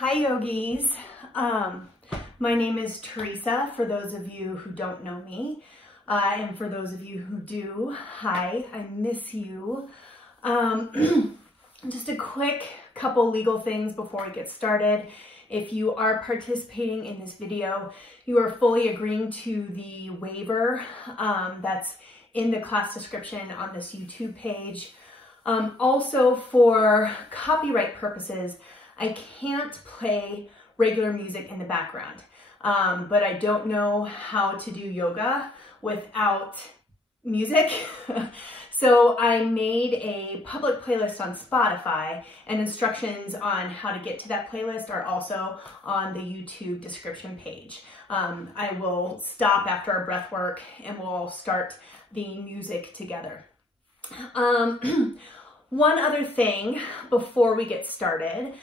Hi yogis, my name is Teresa for those of you who don't know me, and for those of you who do, hi, I miss you. Just a quick couple legal things before we get started. If you are participating in this video, you are fully agreeing to the waiver that's in the class description on this YouTube page. Also, for copyright purposes, I can't play regular music in the background, but I don't know how to do yoga without music. So I made a public playlist on Spotify, and instructions on how to get to that playlist are also on the YouTube description page. I will stop after our breath work and we'll start the music together. One other thing before we get started,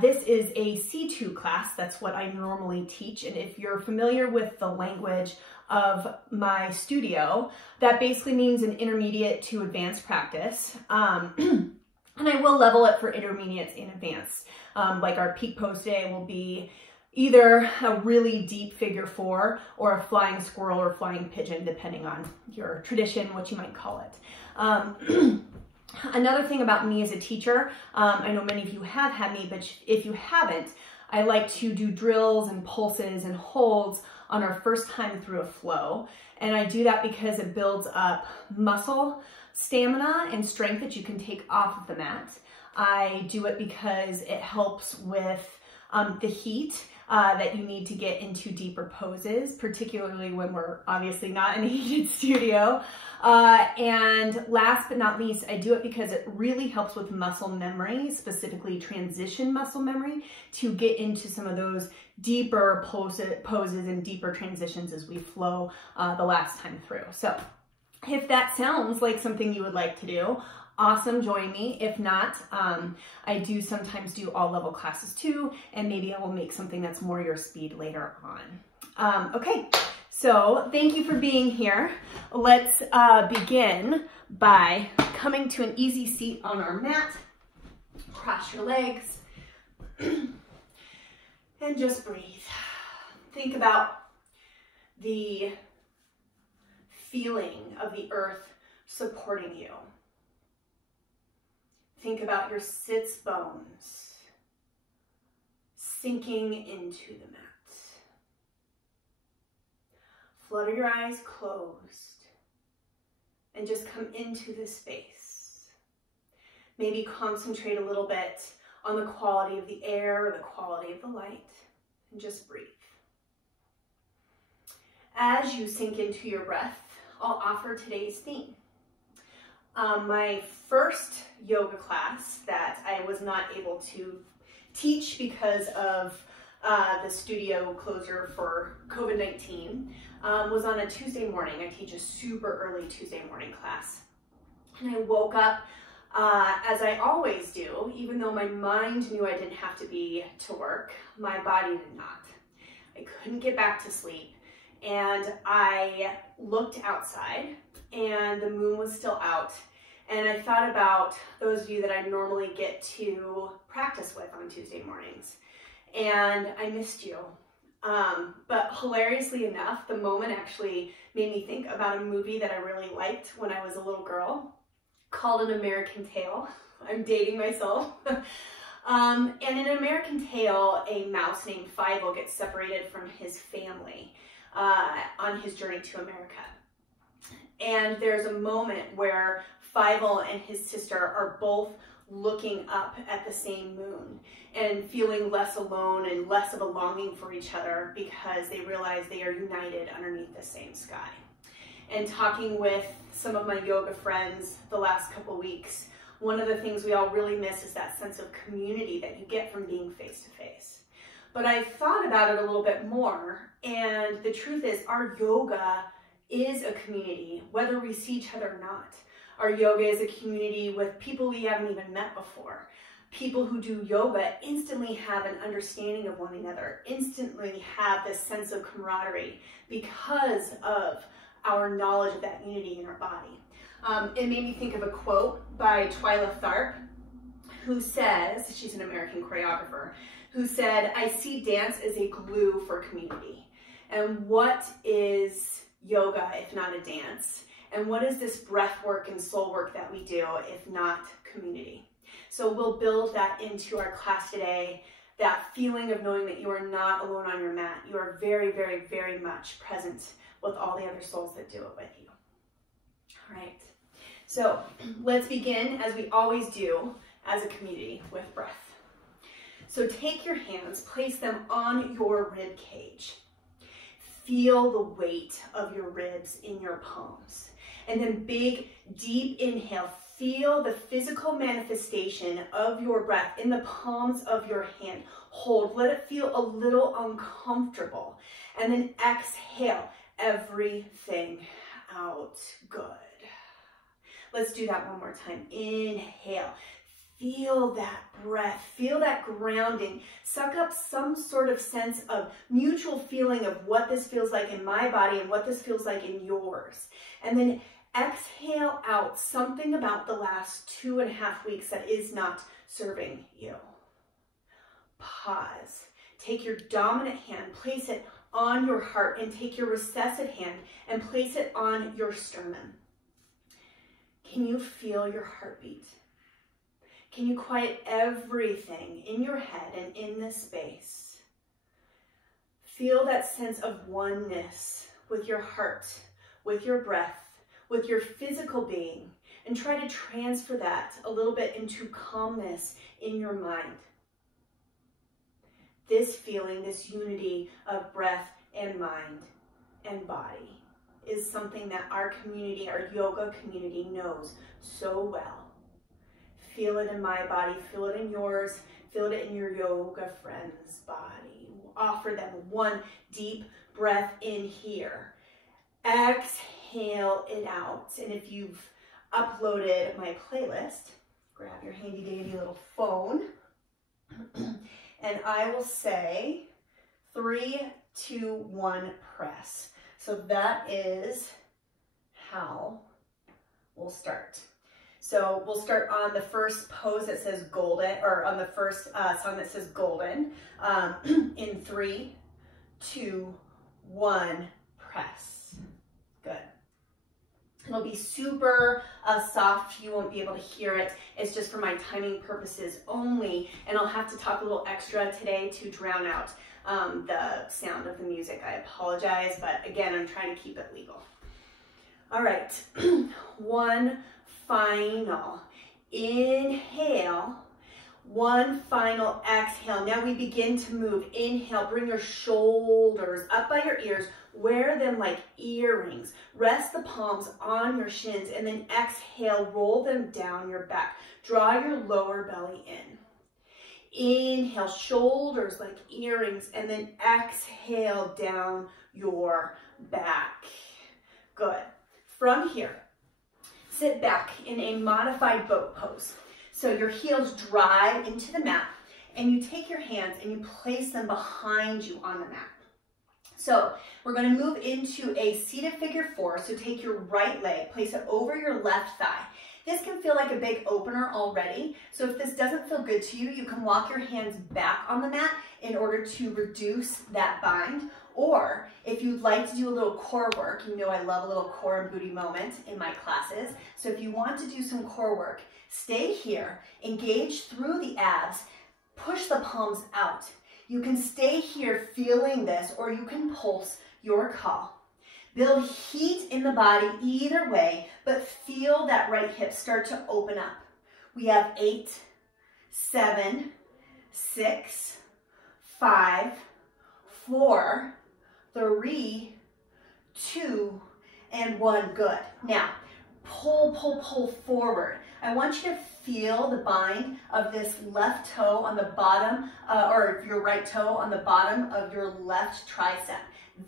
this is a C2 class. That's what I normally teach. And if you're familiar with the language of my studio, that basically means an intermediate to advanced practice. And I will level it for intermediates and advanced. Like our peak pose today will be either a really deep figure 4 or a flying squirrel or flying pigeon, depending on your tradition, what you might call it. Another thing about me as a teacher, I know many of you have had me, but if you haven't, I like to do drills and pulses and holds on our first time through a flow. And I do that because it builds up muscle, stamina, and strength that you can take off of the mat. I do it because it helps with the heat that you need to get into deeper poses, particularly when we're obviously not in a heated studio. And last but not least, I do it because it really helps with muscle memory, specifically transition muscle memory, to get into some of those deeper poses and deeper transitions as we flow the last time through. So if that sounds like something you would like to do, awesome, join me. If not, I do sometimes do all level classes too, and maybe I will make something that's more your speed later on. Okay, so thank you for being here. Let's begin by coming to an easy seat on our mat. Cross your legs and just breathe. Think about the feeling of the earth supporting you. Think about your sits bones sinking into the mat. Flutter your eyes closed and just come into this space. Maybe concentrate a little bit on the quality of the air or the quality of the light, and just breathe. As you sink into your breath, I'll offer today's theme. My first yoga class that I was not able to teach because of the studio closure for COVID-19 was on a Tuesday morning. I teach a super early Tuesday morning class. And I woke up as I always do, even though my mind knew I didn't have to be to work, my body did not. I couldn't get back to sleep. And I looked outside and the moon was still out. And I thought about those of you that I normally get to practice with on Tuesday mornings. And I missed you. But hilariously enough, the moment actually made me think about a movie that I really liked when I was a little girl called An American Tail. I'm dating myself. And in An American Tail, a mouse named Fievel gets separated from his family on his journey to America. And there's a moment where Fievel and his sister are both looking up at the same moon and feeling less alone and less of a longing for each other because they realize they are united underneath the same sky. And talking with some of my yoga friends the last couple weeks, one of the things we all really miss is that sense of community that you get from being face to face. But I thought about it a little bit more, and the truth is our yoga is a community, whether we see each other or not. Our yoga is a community with people we haven't even met before. People who do yoga instantly have an understanding of one another, instantly have this sense of camaraderie because of our knowledge of that unity in our body. It made me think of a quote by Twyla Tharp, who says, she's an American choreographer, who said, I see dance as a glue for community. And what is yoga if not a dance? And what is this breath work and soul work that we do if not community? So we'll build that into our class today, that feeling of knowing that you are not alone on your mat. You are very, very, very much present with all the other souls that do it with you. All right, so let's begin, as we always do as a community, with breath. So take your hands, place them on your rib cage. Feel the weight of your ribs in your palms. And then big, deep inhale. Feel the physical manifestation of your breath in the palms of your hand. Hold, let it feel a little uncomfortable. And then exhale everything out. Good. Let's do that one more time. Inhale. Feel that breath, feel that grounding. Suck up some sort of sense of mutual feeling of what this feels like in my body and what this feels like in yours. And then exhale out something about the last 2.5 weeks that is not serving you. Pause. Take your dominant hand, place it on your heart, and take your recessive hand and place it on your sternum. Can you feel your heartbeat? Can you quiet everything in your head and in this space? Feel that sense of oneness with your heart, with your breath, with your physical being, and try to transfer that a little bit into calmness in your mind. This feeling, this unity of breath and mind and body is something that our community, our yoga community, knows so well. Feel it in my body, feel it in yours, feel it in your yoga friend's body. Offer them one deep breath in here. Exhale it out. And if you've uploaded my playlist, grab your handy dandy little phone. And I will say 3, 2, 1, press. So that is how we'll start. So we'll start on the first pose that says golden, or on the first song that says golden, in 3, 2, 1, press. Good. It'll be super soft. You won't be able to hear it. It's just for my timing purposes only. And I'll have to talk a little extra today to drown out the sound of the music. I apologize, but again, I'm trying to keep it legal. All right, one final inhale, one final exhale. Now we begin to move. Inhale, bring your shoulders up by your ears. Wear them like earrings. Rest the palms on your shins, and then exhale, roll them down your back. Draw your lower belly in. Inhale, shoulders like earrings, and then exhale down your back. Good. From here, sit back in a modified boat pose. So your heels drive into the mat, and you take your hands and you place them behind you on the mat. So we're going to move into a seated figure 4. So take your right leg, place it over your left thigh. This can feel like a big opener already. So if this doesn't feel good to you, you can walk your hands back on the mat in order to reduce that bind. Or if you'd like to do a little core work, you know I love a little core and booty moment in my classes. So if you want to do some core work, stay here, engage through the abs, push the palms out. You can stay here feeling this, or you can pulse your call. Build heat in the body either way, but feel that right hip start to open up. We have 8, 7, 6, 5, 4, 3, 2, and 1. Good. Now, pull forward. I want you to feel the bind of this left toe on the bottom, or your right toe on the bottom of your left tricep.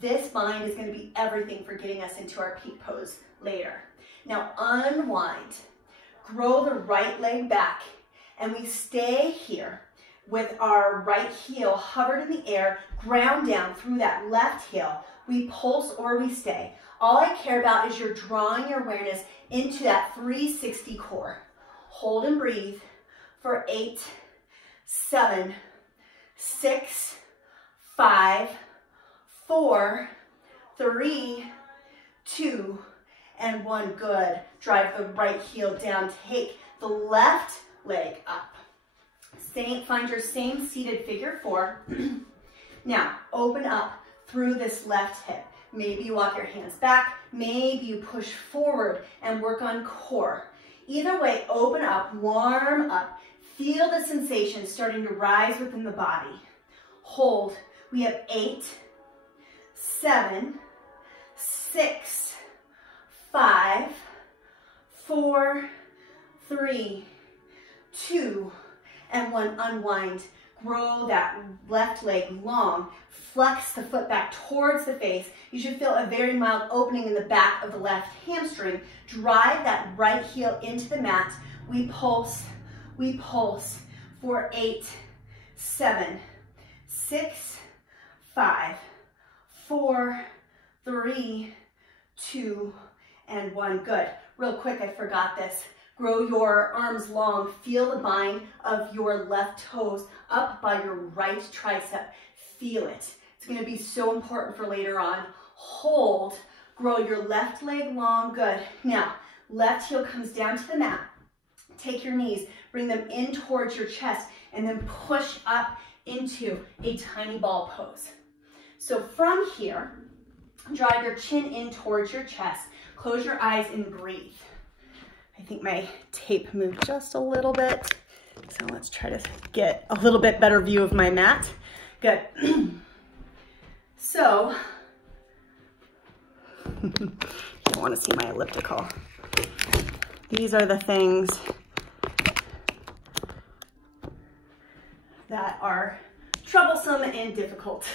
This bind is going to be everything for getting us into our peak pose later. Now unwind, grow the right leg back, and we stay here with our right heel hovered in the air, ground down through that left heel. We pulse or we stay. All I care about is you're drawing your awareness into that 360 core. Hold and breathe for 8, 7, 6, 5, 4, 3, 2, and 1. Good. Drive the right heel down. Take the left leg up. Find your same seated figure 4. Now, open up through this left hip. Maybe you walk your hands back. Maybe you push forward and work on core. Either way, open up, warm up. Feel the sensation starting to rise within the body. Hold. We have 8, 7, 6, 5, 4, 3, 2, and 1. Unwind. Grow that left leg long. Flex the foot back towards the face. You should feel a very mild opening in the back of the left hamstring. Drive that right heel into the mat. We pulse for 8, 7, 6, 5, 4, 3, 2, and 1. Good. Real quick, I forgot this. Grow your arms long. Feel the bind of your left toes up by your right tricep. Feel it. It's going to be so important for later on. Hold. Grow your left leg long. Good. Now, left heel comes down to the mat. Take your knees, bring them in towards your chest, and then push up into a tiny ball pose. So from here, drive your chin in towards your chest. Close your eyes and breathe. I think my tape moved just a little bit. So let's try to get a little bit better view of my mat. Good. So, you want to see my elliptical. These are the things that are troublesome and difficult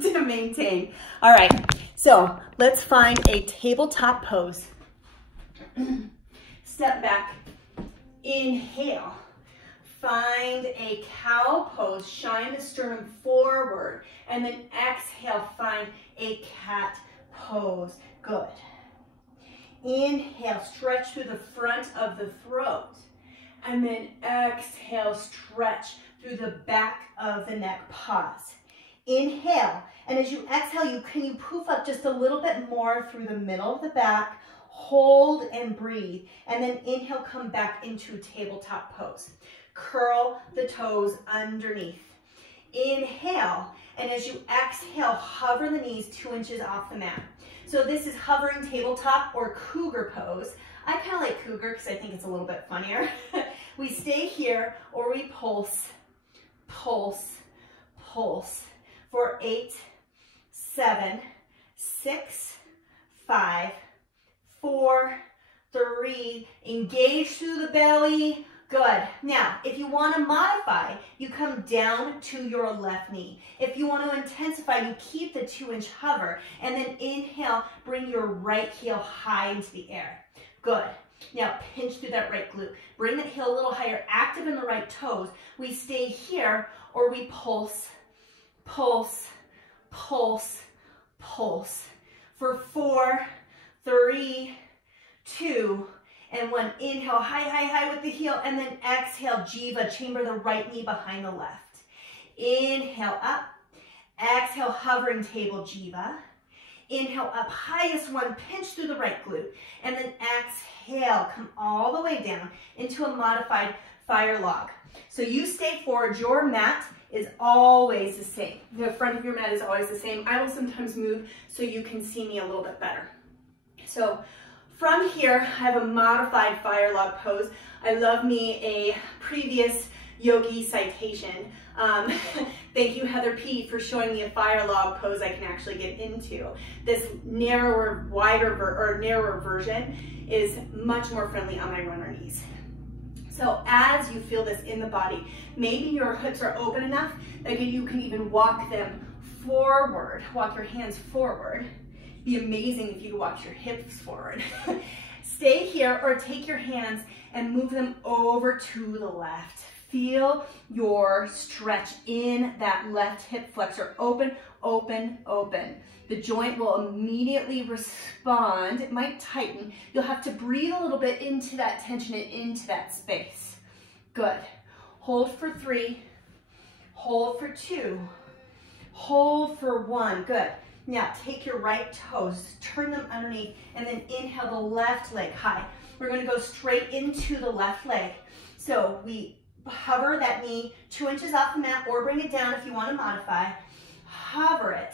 to maintain. All right, so let's find a tabletop pose. Step back, inhale, find a cow pose, shine the sternum forward, and then exhale, find a cat pose. Good. Inhale, stretch through the front of the throat, and then exhale, stretch through the back of the neck. Pause. Inhale, and as you exhale, can you poof up just a little bit more through the middle of the back. Hold and breathe, and then inhale, come back into tabletop pose. Curl the toes underneath. Inhale, and as you exhale, hover the knees 2 inches off the mat. So this is hovering tabletop or cougar pose. I kind of like cougar because I think it's a little bit funnier. We stay here or we pulse, pulse, pulse for 8, 7, 6, 5, 4, 3, engage through the belly. Good. Now, if you want to modify, you come down to your left knee. If you want to intensify, you keep the 2-inch hover, and then inhale, bring your right heel high into the air. Good. Now, pinch through that right glute. Bring that heel a little higher, active in the right toes. We stay here, or we pulse, pulse, pulse, pulse. For 4, 3, 2, and 1. Inhale, high, high, high with the heel, and then exhale, jiva, chamber the right knee behind the left. Inhale up, exhale, hovering table jiva. Inhale up, highest one, pinch through the right glute, and then exhale, come all the way down into a modified fire log. So you stay forward, your mat is always the same. The front of your mat is always the same. I will sometimes move so you can see me a little bit better. So from here, I have a modified fire log pose. I love me a previous yogi citation. Thank you, Heather P, for showing me a fire log pose I can actually get into. This narrower, narrower version is much more friendly on my runner knees. So as you feel this in the body, maybe your hips are open enough that you can even walk them forward, walk your hands forward. Be amazing if you walk your hips forward. Stay here or take your hands and move them over to the left. Feel your stretch in that left hip flexor. Open, open, open. The joint will immediately respond. It might tighten. You'll have to breathe a little bit into that tension and into that space. Good. hold for 3, hold for 2, hold for 1, good. Now take your right toes, turn them underneath, and then inhale the left leg high. We're gonna go straight into the left leg. So we hover that knee 2 inches off the mat, or bring it down if you wanna modify. Hover it,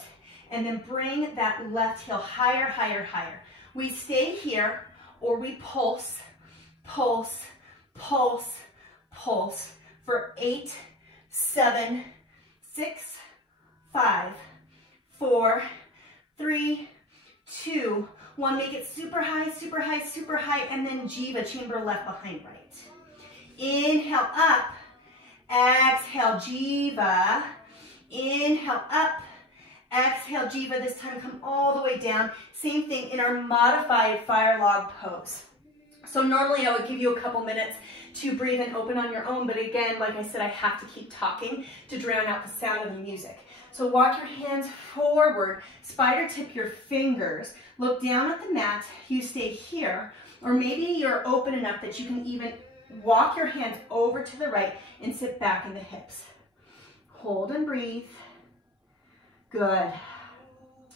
and then bring that left heel higher, higher, higher. We stay here, or we pulse, pulse, pulse, pulse for 8, 7, 6, 5, 4, 3, 2, 1. Make it super high, super high, super high, and then jiva, chamber left behind right. Inhale up, exhale jiva, inhale up, exhale jiva. This time come all the way down. Same thing in our modified fire log pose. So normally I would give you a couple minutes to breathe and open on your own, but again, like I said, I have to keep talking to drown out the sound of the music. So walk your hands forward, spider tip your fingers, look down at the mat, you stay here, or maybe you're open enough that you can even walk your hands over to the right and sit back in the hips. Hold and breathe. Good.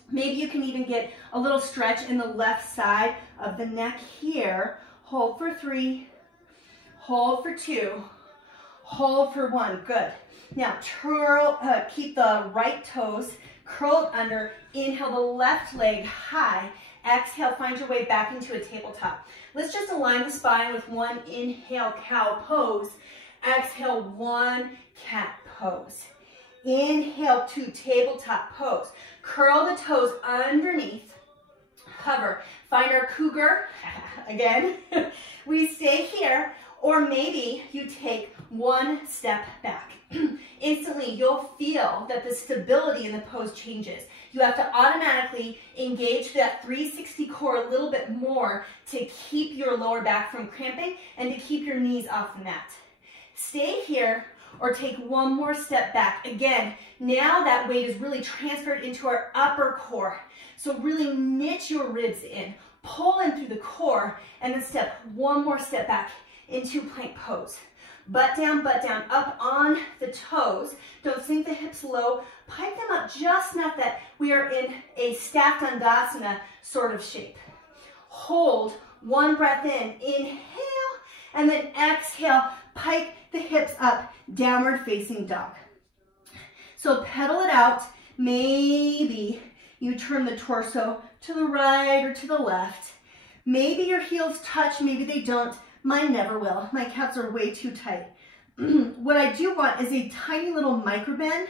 Maybe you can even get a little stretch in the left side of the neck here. Hold for 3, hold for 2, hold for 1, good. Now keep the right toes curled under, inhale the left leg high, exhale, find your way back into a tabletop. Let's just align the spine with 1 inhale, cow pose, exhale, 1 cat pose. Inhale to tabletop pose. Curl the toes underneath, hover, find our cougar, again. We stay here, or maybe you take 1 step back. Instantly, you'll feel that the stability in the pose changes. You have to automatically engage that 360 core a little bit more to keep your lower back from cramping and to keep your knees off the mat. Stay here, or take 1 more step back. Again, now that weight is really transferred into our upper core. So really knit your ribs in, pull in through the core, and then step 1 more step back into plank pose. Butt down, up on the toes. Don't sink the hips low. Pike them up just enough that we are in a stacked Dandasana sort of shape. Hold, 1 breath in, inhale, and then exhale, pike the hips up, downward facing dog. So pedal it out. Maybe you turn the torso to the right or to the left. Maybe your heels touch, maybe they don't. Mine never will. My calves are way too tight. What I do want is a tiny little micro bend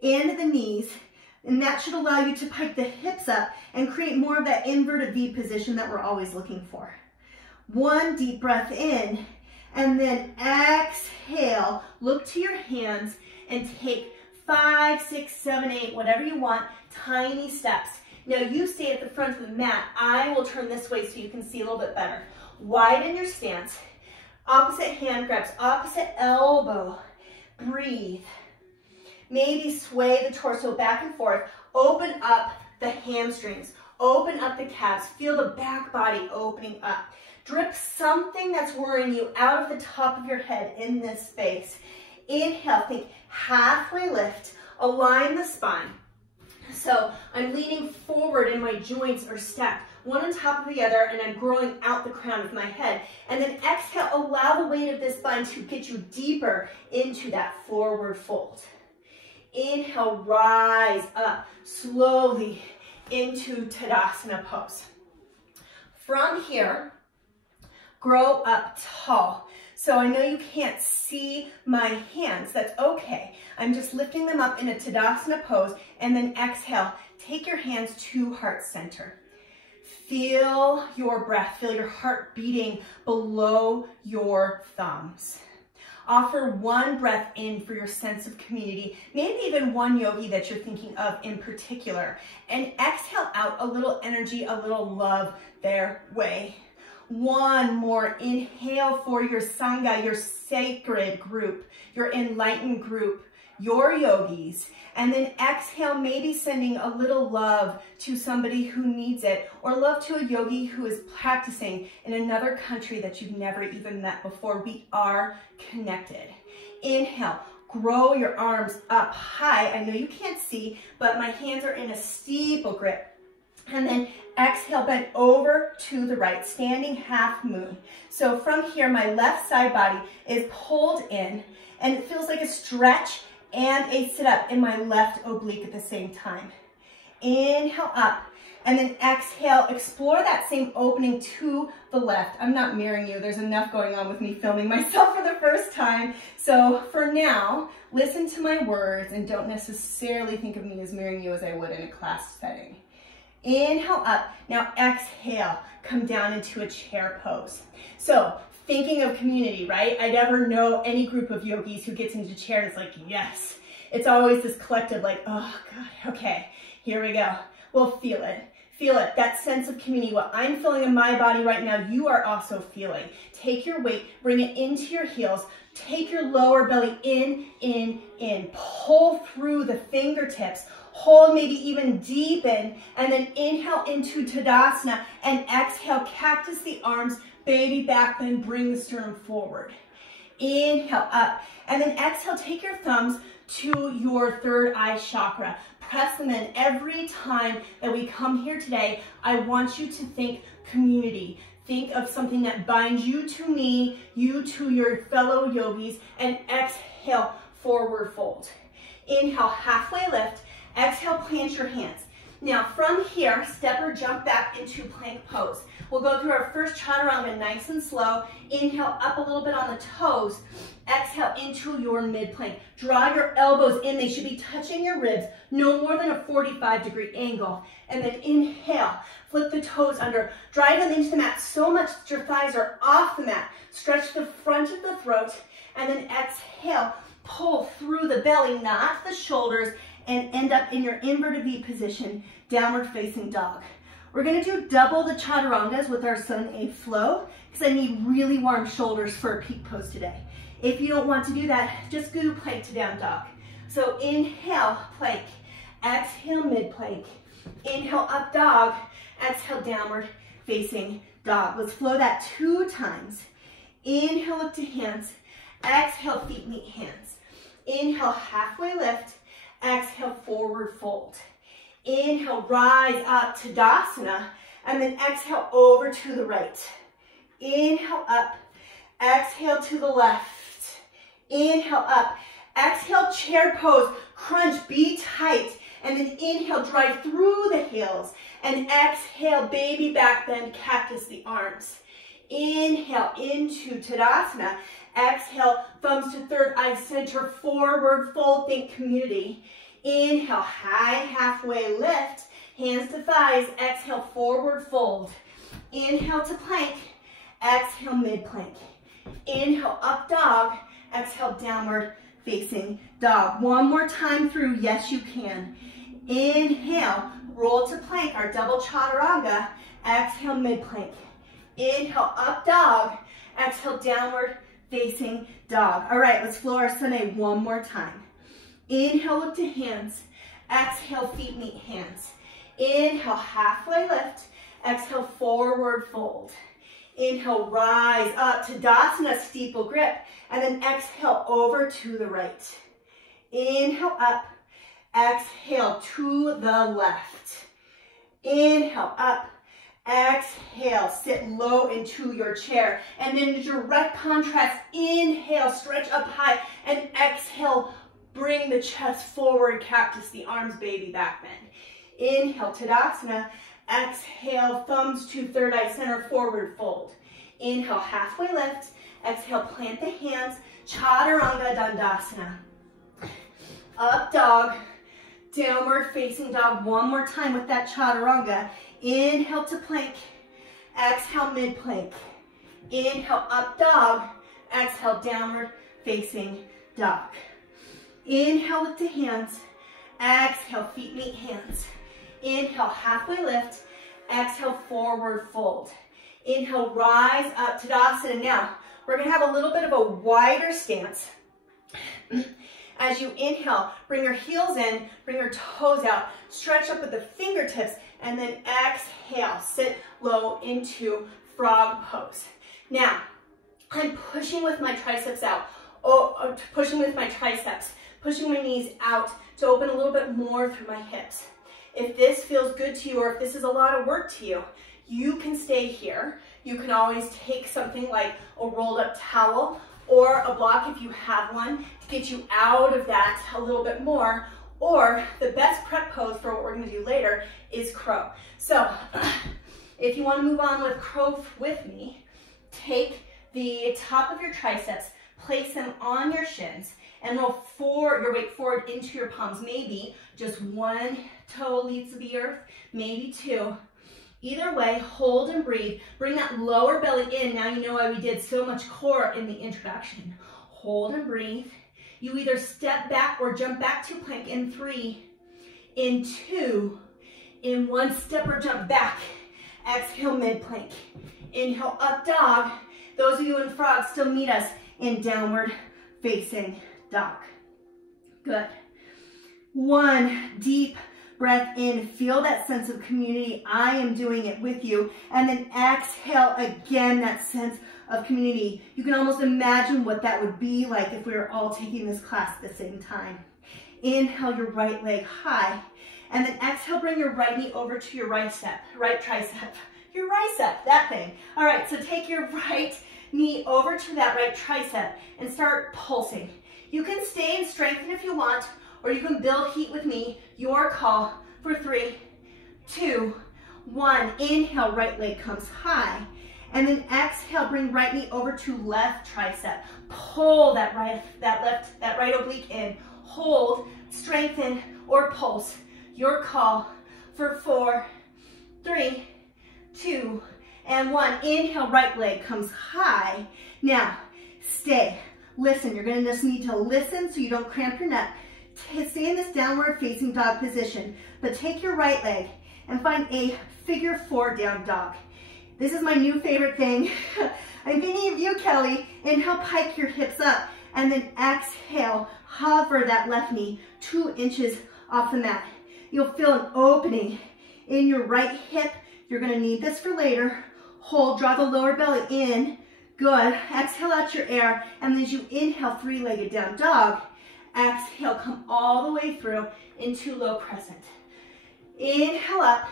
in the knees, and that should allow you to pike the hips up and create more of that inverted V position that we're always looking for. 1 deep breath in, and then exhale. Look to your hands and take 5, 6, 7, 8, whatever you want, tiny steps. Now you stay at the front of the mat. I will turn this way so you can see a little bit better. Widen your stance. Opposite hand grabs, opposite elbow. Breathe. Maybe sway the torso back and forth. Open up the hamstrings. Open up the calves. Feel the back body opening up. Drip something that's worrying you out of the top of your head in this space. Inhale, think halfway lift. Align the spine. So I'm leaning forward and my joints are stacked, 1 on top of the other, and I'm growing out the crown of my head. And then exhale, allow the weight of this spine to get you deeper into that forward fold. Inhale, rise up slowly into Tadasana pose. From here, grow up tall. So I know you can't see my hands, that's okay. I'm just lifting them up in a Tadasana pose, and then exhale, take your hands to heart center. Feel your breath, feel your heart beating below your thumbs. Offer 1 breath in for your sense of community, maybe even 1 yogi that you're thinking of in particular. And exhale out a little energy, a little love their way. 1 more, inhale for your Sangha, your sacred group, your enlightened group, your yogis. And then exhale, maybe sending a little love to somebody who needs it, or love to a yogi who is practicing in another country that you've never even met before. We are connected. Inhale, grow your arms up high. I know you can't see, but my hands are in a steeple grip. And then exhale, bend over to the right, standing half moon. So from here, my left side body is pulled in, and it feels like a stretch and a sit up in my left oblique at the same time. Inhale up, and then exhale, explore that same opening to the left. I'm not mirroring you. There's enough going on with me filming myself for the first time. So for now, listen to my words and don't necessarily think of me as mirroring you as I would in a class setting. Inhale up. Now exhale, come down into a chair pose. So thinking of community, right? I never know any group of yogis who gets into chair and it's like, yes. It's always this collective like, oh God, okay, here we go. Well, feel it. Feel it, that sense of community. What I'm feeling in my body right now, you are also feeling. Take your weight, bring it into your heels. Take your lower belly in. Pull through the fingertips. Hold, maybe even deepen, and then inhale into Tadasana and exhale, cactus the arms, baby back bend, bring the sternum forward. Inhale up, and then exhale, take your thumbs to your third eye chakra. Press them in. Every time that we come here today, I want you to think community. Think of something that binds you to me, you to your fellow yogis, and exhale, forward fold. Inhale, halfway lift. Exhale, plant your hands. Now from here, step or jump back into plank pose. We'll go through our first chaturanga nice and slow. Inhale up a little bit on the toes. Exhale into your mid plank. Draw your elbows in. They should be touching your ribs, no more than a 45-degree angle. And then inhale, flip the toes under. Drive them into the mat so much that your thighs are off the mat. Stretch the front of the throat. And then exhale, pull through the belly, not the shoulders, and end up in your inverted V position, downward facing dog. We're gonna do double the chaturangas with our Sun A flow because I need really warm shoulders for a peak pose today. If you don't want to do that, just go plank to down dog. So inhale, plank, exhale, mid plank, inhale, up dog, exhale, downward facing dog. Let's flow that 2 times. Inhale, look to hands, exhale, feet meet hands. Inhale, halfway lift, exhale, forward fold. Inhale, rise up to Tadasana, and then exhale over to the right. Inhale up, exhale to the left. Inhale up, exhale, chair pose, crunch, be tight, and then inhale, drive through the heels, and exhale, baby back bend, cactus the arms. Inhale into Tadasana, exhale, thumbs to third eye center, forward fold, think community. Inhale, high halfway lift, hands to thighs, exhale, forward fold. Inhale to plank, exhale, mid plank. Inhale, up dog, exhale, downward facing dog. One more time through, yes you can. Inhale, roll to plank, our double chaturanga, exhale, mid plank. Inhale, up dog, exhale, downward facing dog. All right, let's flow our Sun A one more time. Inhale, look to hands. Exhale, feet meet hands. Inhale, halfway lift. Exhale, forward fold. Inhale, rise up to Tadasana, steeple grip. And then exhale, over to the right. Inhale, up. Exhale, to the left. Inhale, up. Exhale, sit low into your chair. And then direct contrast, inhale, stretch up high. And exhale, bring the chest forward, cactus the arms, baby back bend. Inhale, Tadasana. Exhale, thumbs to third eye center, forward fold. Inhale, halfway lift. Exhale, plant the hands, Chaturanga Dandasana. Up dog, downward facing dog. One more time with that Chaturanga. Inhale to plank. Exhale, mid plank. Inhale, up dog. Exhale, downward facing dog. Inhale, lift to hands. Exhale, feet meet hands. Inhale, halfway lift. Exhale, forward fold. Inhale, rise up to Tadasana. Now, we're going to have a little bit of a wider stance. As you inhale, bring your heels in, bring your toes out, stretch up with the fingertips, and then exhale, sit low into frog pose. Now, I'm pushing with my triceps out, pushing with my triceps, pushing my knees out to open a little bit more through my hips. If this feels good to you, or if this is a lot of work to you, you can stay here. You can always take something like a rolled up towel or a block if you have one to get you out of that a little bit more. Or the best prep pose for what we're gonna do later is crow. So if you wanna move on with crow with me, take the top of your triceps, place them on your shins, and roll your weight forward into your palms. Maybe just one toe leads to the earth, maybe two. Either way, hold and breathe. Bring that lower belly in. Now you know why we did so much core in the introduction. Hold and breathe. You either step back or jump back to plank in 3, in 2, in 1, step or jump back. Exhale, mid plank. Inhale, up dog. Those of you in frog still meet us in downward facing dog. Good. 1 deep breath in. Feel that sense of community. I am doing it with you. And then exhale again, that sense of community. You can almost imagine what that would be like if we were all taking this class at the same time. Inhale your right leg high. And then exhale, bring your right knee over to your right tricep. Your tricep, that thing. All right, so take your right knee over to that right tricep and start pulsing. You can stay and strengthen if you want, or you can build heat with me. Your call for 3, 2, 1. Inhale, right leg comes high. And then exhale, bring right knee over to left tricep. Pull that right oblique in. Hold, strengthen, or pulse. Your call for 4, 3, 2, and 1. Inhale, right leg comes high. Now, stay. Listen, you're gonna just need to listen so you don't cramp your neck. Stay in this downward facing dog position, but take your right leg and find a figure 4 down dog. This is my new favorite thing. I'm thinking of you, Kelly. Inhale, pike your hips up, and then exhale, hover that left knee 2 inches off the mat. You'll feel an opening in your right hip. You're gonna need this for later. Hold, draw the lower belly in. Good. Exhale out your air, and then as you inhale, 3-legged down dog. Exhale, come all the way through into low crescent. Inhale up.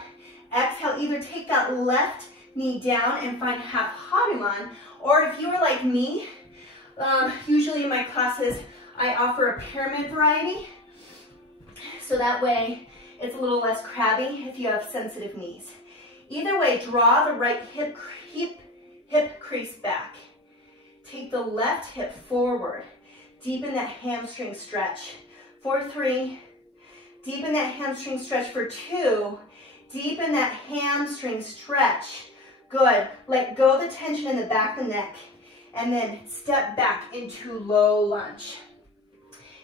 Exhale, either take that left knee down and find half Hanuman, or if you are like me, usually in my classes, I offer a pyramid variety, so that way it's a little less crabby if you have sensitive knees. Either way, draw the right hip crease back. Take the left hip forward. Deepen that hamstring stretch for 3. Deepen that hamstring stretch for 2. Deepen that hamstring stretch. Good. Let go of the tension in the back of the neck. And then step back into low lunge.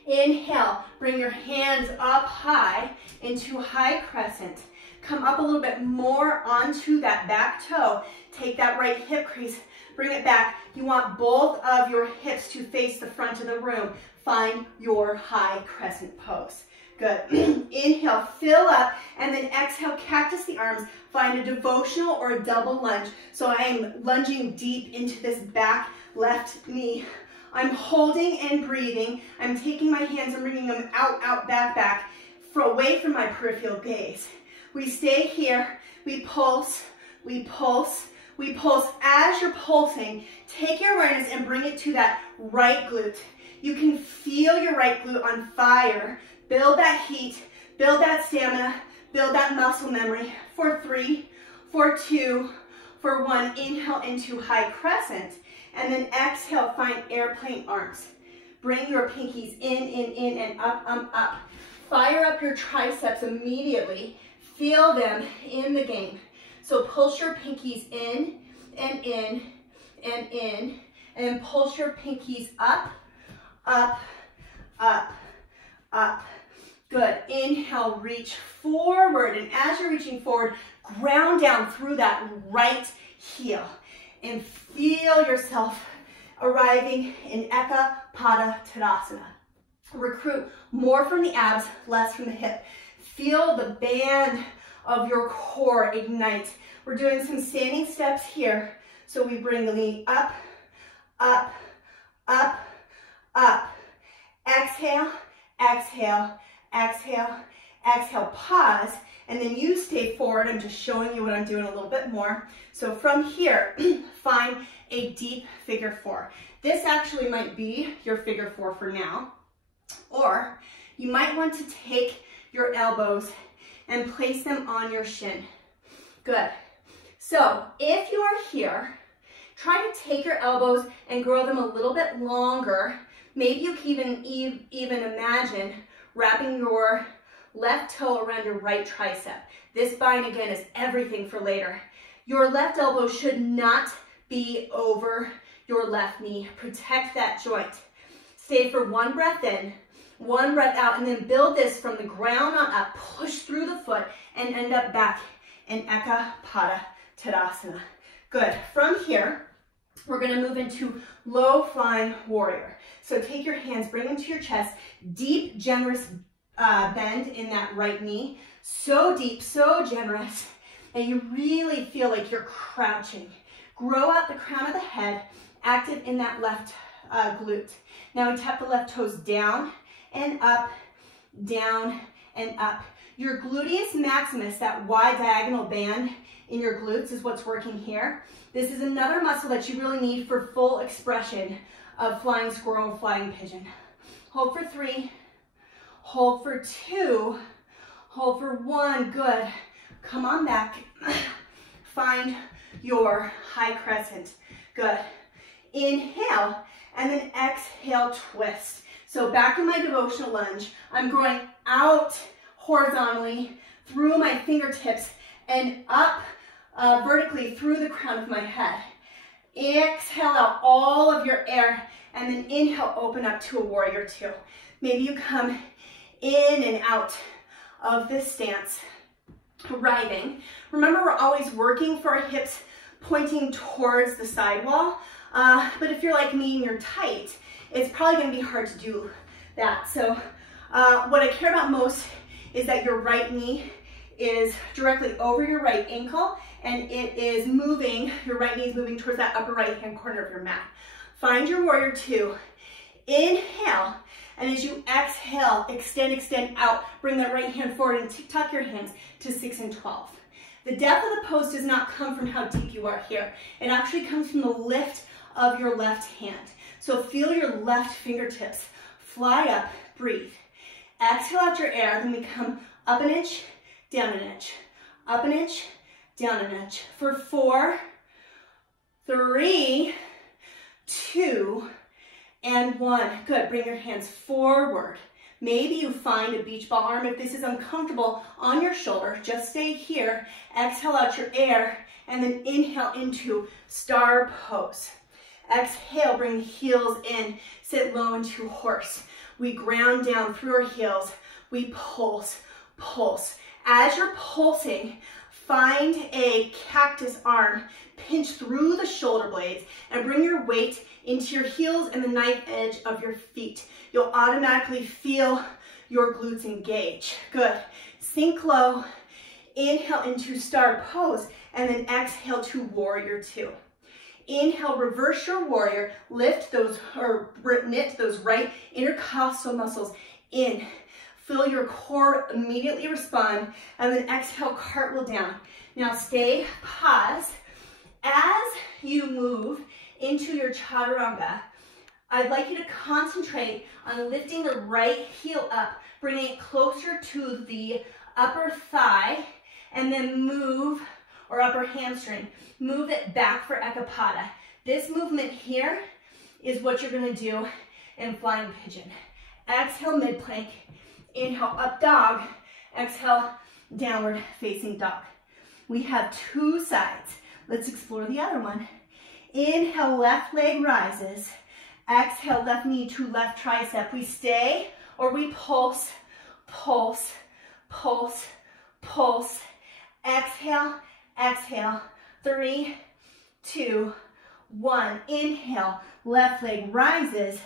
Inhale. Bring your hands up high into high crescent. Come up a little bit more onto that back toe. Take that right hip crease. Bring it back. You want both of your hips to face the front of the room. Find your high crescent pose. Good. Inhale, fill up, and then exhale, cactus the arms. Find a devotional or a double lunge. So I am lunging deep into this back left knee. I'm holding and breathing. I'm taking my hands and bringing them out, out, back, back, away from my peripheral gaze. We stay here. We pulse, we pulse, we pulse. As you're pulsing, take your awareness and bring it to that right glute. You can feel your right glute on fire. Build that heat, build that stamina, build that muscle memory. For 3, for 2, for 1. Inhale into high crescent, and then exhale, find airplane arms. Bring your pinkies in, and up, up. Fire up your triceps immediately. Feel them in the game. So pulse your pinkies in, and in, and in, and pulse your pinkies up, up, up, up. Good. Inhale, reach forward, and as you're reaching forward, ground down through that right heel, and feel yourself arriving in Eka Pada Tadasana. Recruit more from the abs, less from the hip. Feel the band of your core ignite. We're doing some standing steps here. So we bring the knee up, up, up, up. Exhale, exhale, exhale, exhale, pause, and then you stay forward. I'm just showing you what I'm doing a little bit more. So from here, find a deep figure four. This actually might be your figure four for now, or you might want to take your elbows and place them on your shin. Good. So if you are here, try to take your elbows and grow them a little bit longer. Maybe you can even imagine wrapping your left toe around your right tricep. This bind, again, is everything for later. Your left elbow should not be over your left knee. Protect that joint. Stay for one breath in, one breath out, and then build this from the ground on up. Push through the foot and end up back in Eka Pada Tadasana. Good. From here, we're going to move into low flying warrior. So take your hands, bring them to your chest, deep, generous bend in that right knee. So deep, so generous, and you really feel like you're crouching. Grow out the crown of the head, active in that left glute. Now we tap the left toes down and up, down and up. Your gluteus maximus, that wide diagonal band in your glutes, is what's working here. This is another muscle that you really need for full expression of flying squirrel, flying pigeon. Hold for 3, hold for 2, hold for 1, good. Come on back, find your high crescent, good. Inhale, and then exhale, twist. So back in my devotional lunge, I'm growing out horizontally through my fingertips and up vertically through the crown of my head. Exhale out all of your air, and then inhale, open up to a warrior two. Maybe you come in and out of this stance, writhing. Remember, we're always working for our hips pointing towards the sidewall, but if you're like me and you're tight, it's probably going to be hard to do that. So what I care about most is that your right knee is directly over your right ankle, and it is moving, your right knee is moving towards that upper right hand corner of your mat. Find your warrior two. Inhale, and as you exhale, extend, extend out. Bring that right hand forward and tuck your hands to 6 and 12. The depth of the pose does not come from how deep you are here. It actually comes from the lift of your left hand. So feel your left fingertips fly up, breathe. Exhale out your air, then we come up an inch, down an inch, up an inch, down an inch. For 4, 3, 2, and 1. Good, bring your hands forward. Maybe you find a beach ball arm. If this is uncomfortable on your shoulder, just stay here. Exhale out your air, and then inhale into star pose. Exhale, bring the heels in, sit low into horse. We ground down through our heels. We pulse, pulse. As you're pulsing, find a cactus arm, pinch through the shoulder blades, and bring your weight into your heels and the knife edge of your feet. You'll automatically feel your glutes engage. Good. Sink low, inhale into star pose, and then exhale to warrior two. Inhale, reverse your warrior, lift those, or knit those right intercostal muscles in. Feel your core immediately respond, and then exhale, cartwheel down. Now stay, pause. As you move into your chaturanga, I'd like you to concentrate on lifting the right heel up, bringing it closer to the upper thigh, and then move, or upper hamstring, move it back for Ekapada. This movement here is what you're gonna do in flying pigeon. Exhale, mid plank. Inhale, up dog. Exhale, downward facing dog. We have 2 sides. Let's explore the other one. Inhale, left leg rises. Exhale, left knee to left tricep. We stay or we pulse, pulse, pulse, pulse. Exhale, exhale. 3, 2, 1. Inhale, left leg rises.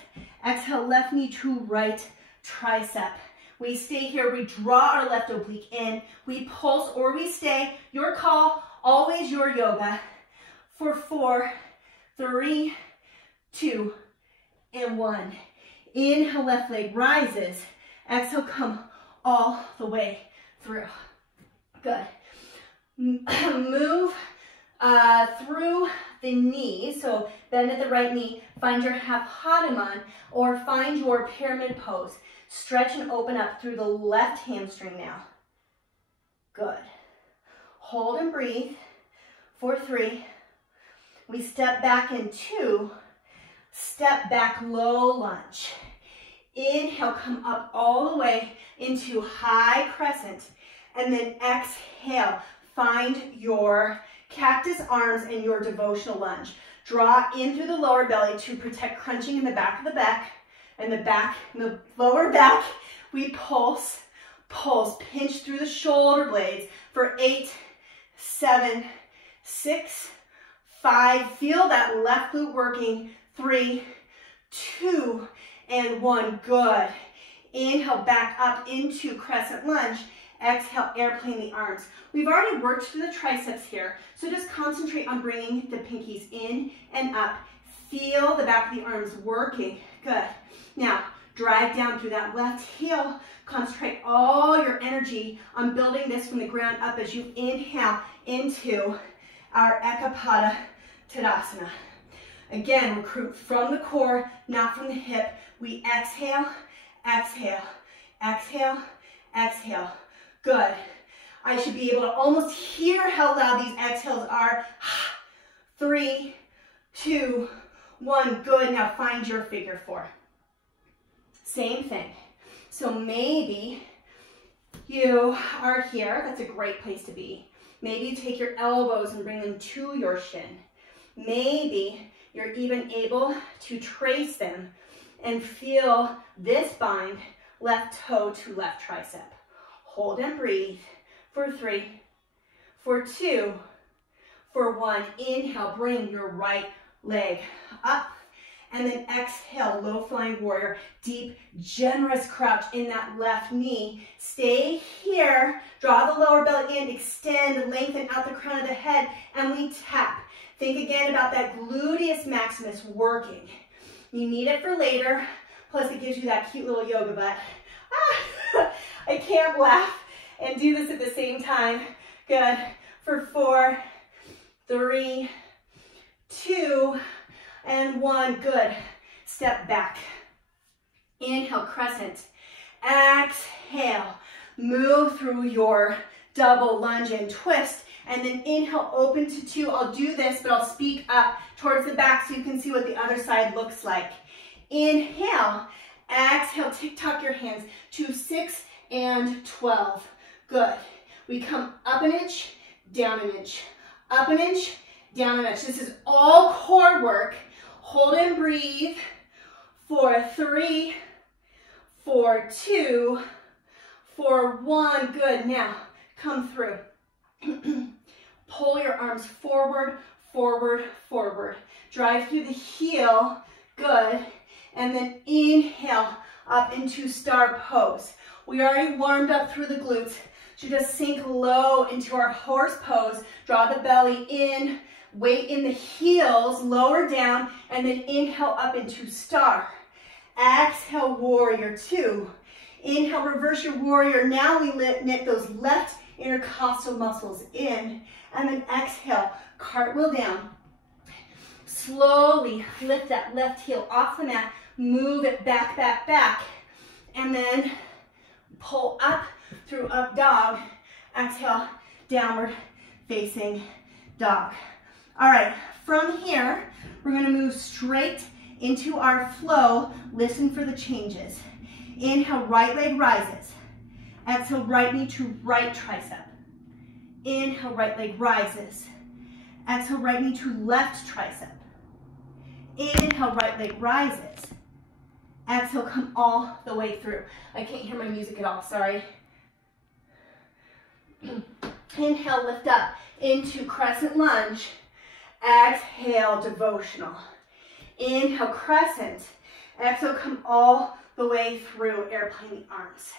Exhale, left knee to right tricep. We stay here, we draw our left oblique in, we pulse or we stay. Your call, always your yoga. For 4, 3, 2, and 1. Inhale, left leg rises. Exhale, come all the way through. Good. Move through the knee. So bend at the right knee. Find your half Hanuman or find your pyramid pose. Stretch and open up through the left hamstring now. Good. Hold and breathe for 3. We step back in 2. Step back, low lunge. Inhale, come up all the way into high crescent. And then exhale, find your cactus arms and your devotional lunge. Draw in through the lower belly to protect crunching in the back of the back. And the lower back, we pulse, pulse. Pinch through the shoulder blades for 8, 7, 6, 5. Feel that left glute working. 3, 2, and 1. Good. Inhale, back up into crescent lunge. Exhale, airplane the arms. We've already worked through the triceps here, so just concentrate on bringing the pinkies in and up. Feel the back of the arms working. Good. Now, drive down through that left heel. Concentrate all your energy on building this from the ground up as you inhale into our Ekapada Tadasana. Again, recruit from the core, not from the hip. We exhale, exhale, exhale, exhale. Good. I should be able to almost hear how loud these exhales are. 3, 2, 1. Good. Now find your figure 4. Same thing. So maybe you are here. That's a great place to be. Maybe you take your elbows and bring them to your shin. Maybe you're even able to trace them and feel this bind, left toe to left tricep. Hold and breathe for 3, for 2, for 1. Inhale, bring your right leg up. And then exhale, low flying warrior. Deep, generous crouch in that left knee. Stay here. Draw the lower belly in, extend, lengthen out the crown of the head, and we tap. Think again about that gluteus maximus working. You need it for later, plus it gives you that cute little yoga butt. I can't laugh and do this at the same time. Good. For 4, 3, 2, and 1. Good. Step back. Inhale, crescent. Exhale. Move through your double lunge and twist. And then inhale, open to 2. I'll do this, but I'll speak up towards the back so you can see what the other side looks like. Inhale. Exhale, tuck your hands to 6 and 12. Good. We come up an inch, down an inch. Up an inch, down an inch. This is all core work. Hold and breathe for 3, for 2, for 1. Good. Now, come through. Pull your arms forward, forward, forward. Drive through the heel. Good. And then inhale up into star pose. We already warmed up through the glutes. So just sink low into our horse pose. Draw the belly in. Weight in the heels, lower down, and then inhale up into star. Exhale, warrior 2. Inhale, reverse your warrior. Now we knit those left intercostal muscles in, and then exhale, cartwheel down. Slowly lift that left heel off the mat, move it back, back, back, and then pull up through up dog. Exhale, downward facing dog. All right, from here, we're gonna move straight into our flow. Listen for the changes. Inhale, right leg rises. Exhale, right knee to right tricep. Inhale, right leg rises. Exhale, right knee to left tricep. Inhale, right leg rises. Exhale, come all the way through. I can't hear my music at all, sorry. Inhale, lift up into crescent lunge. Exhale, devotional. Inhale, crescent. Exhale, come all the way through, airplane the arms.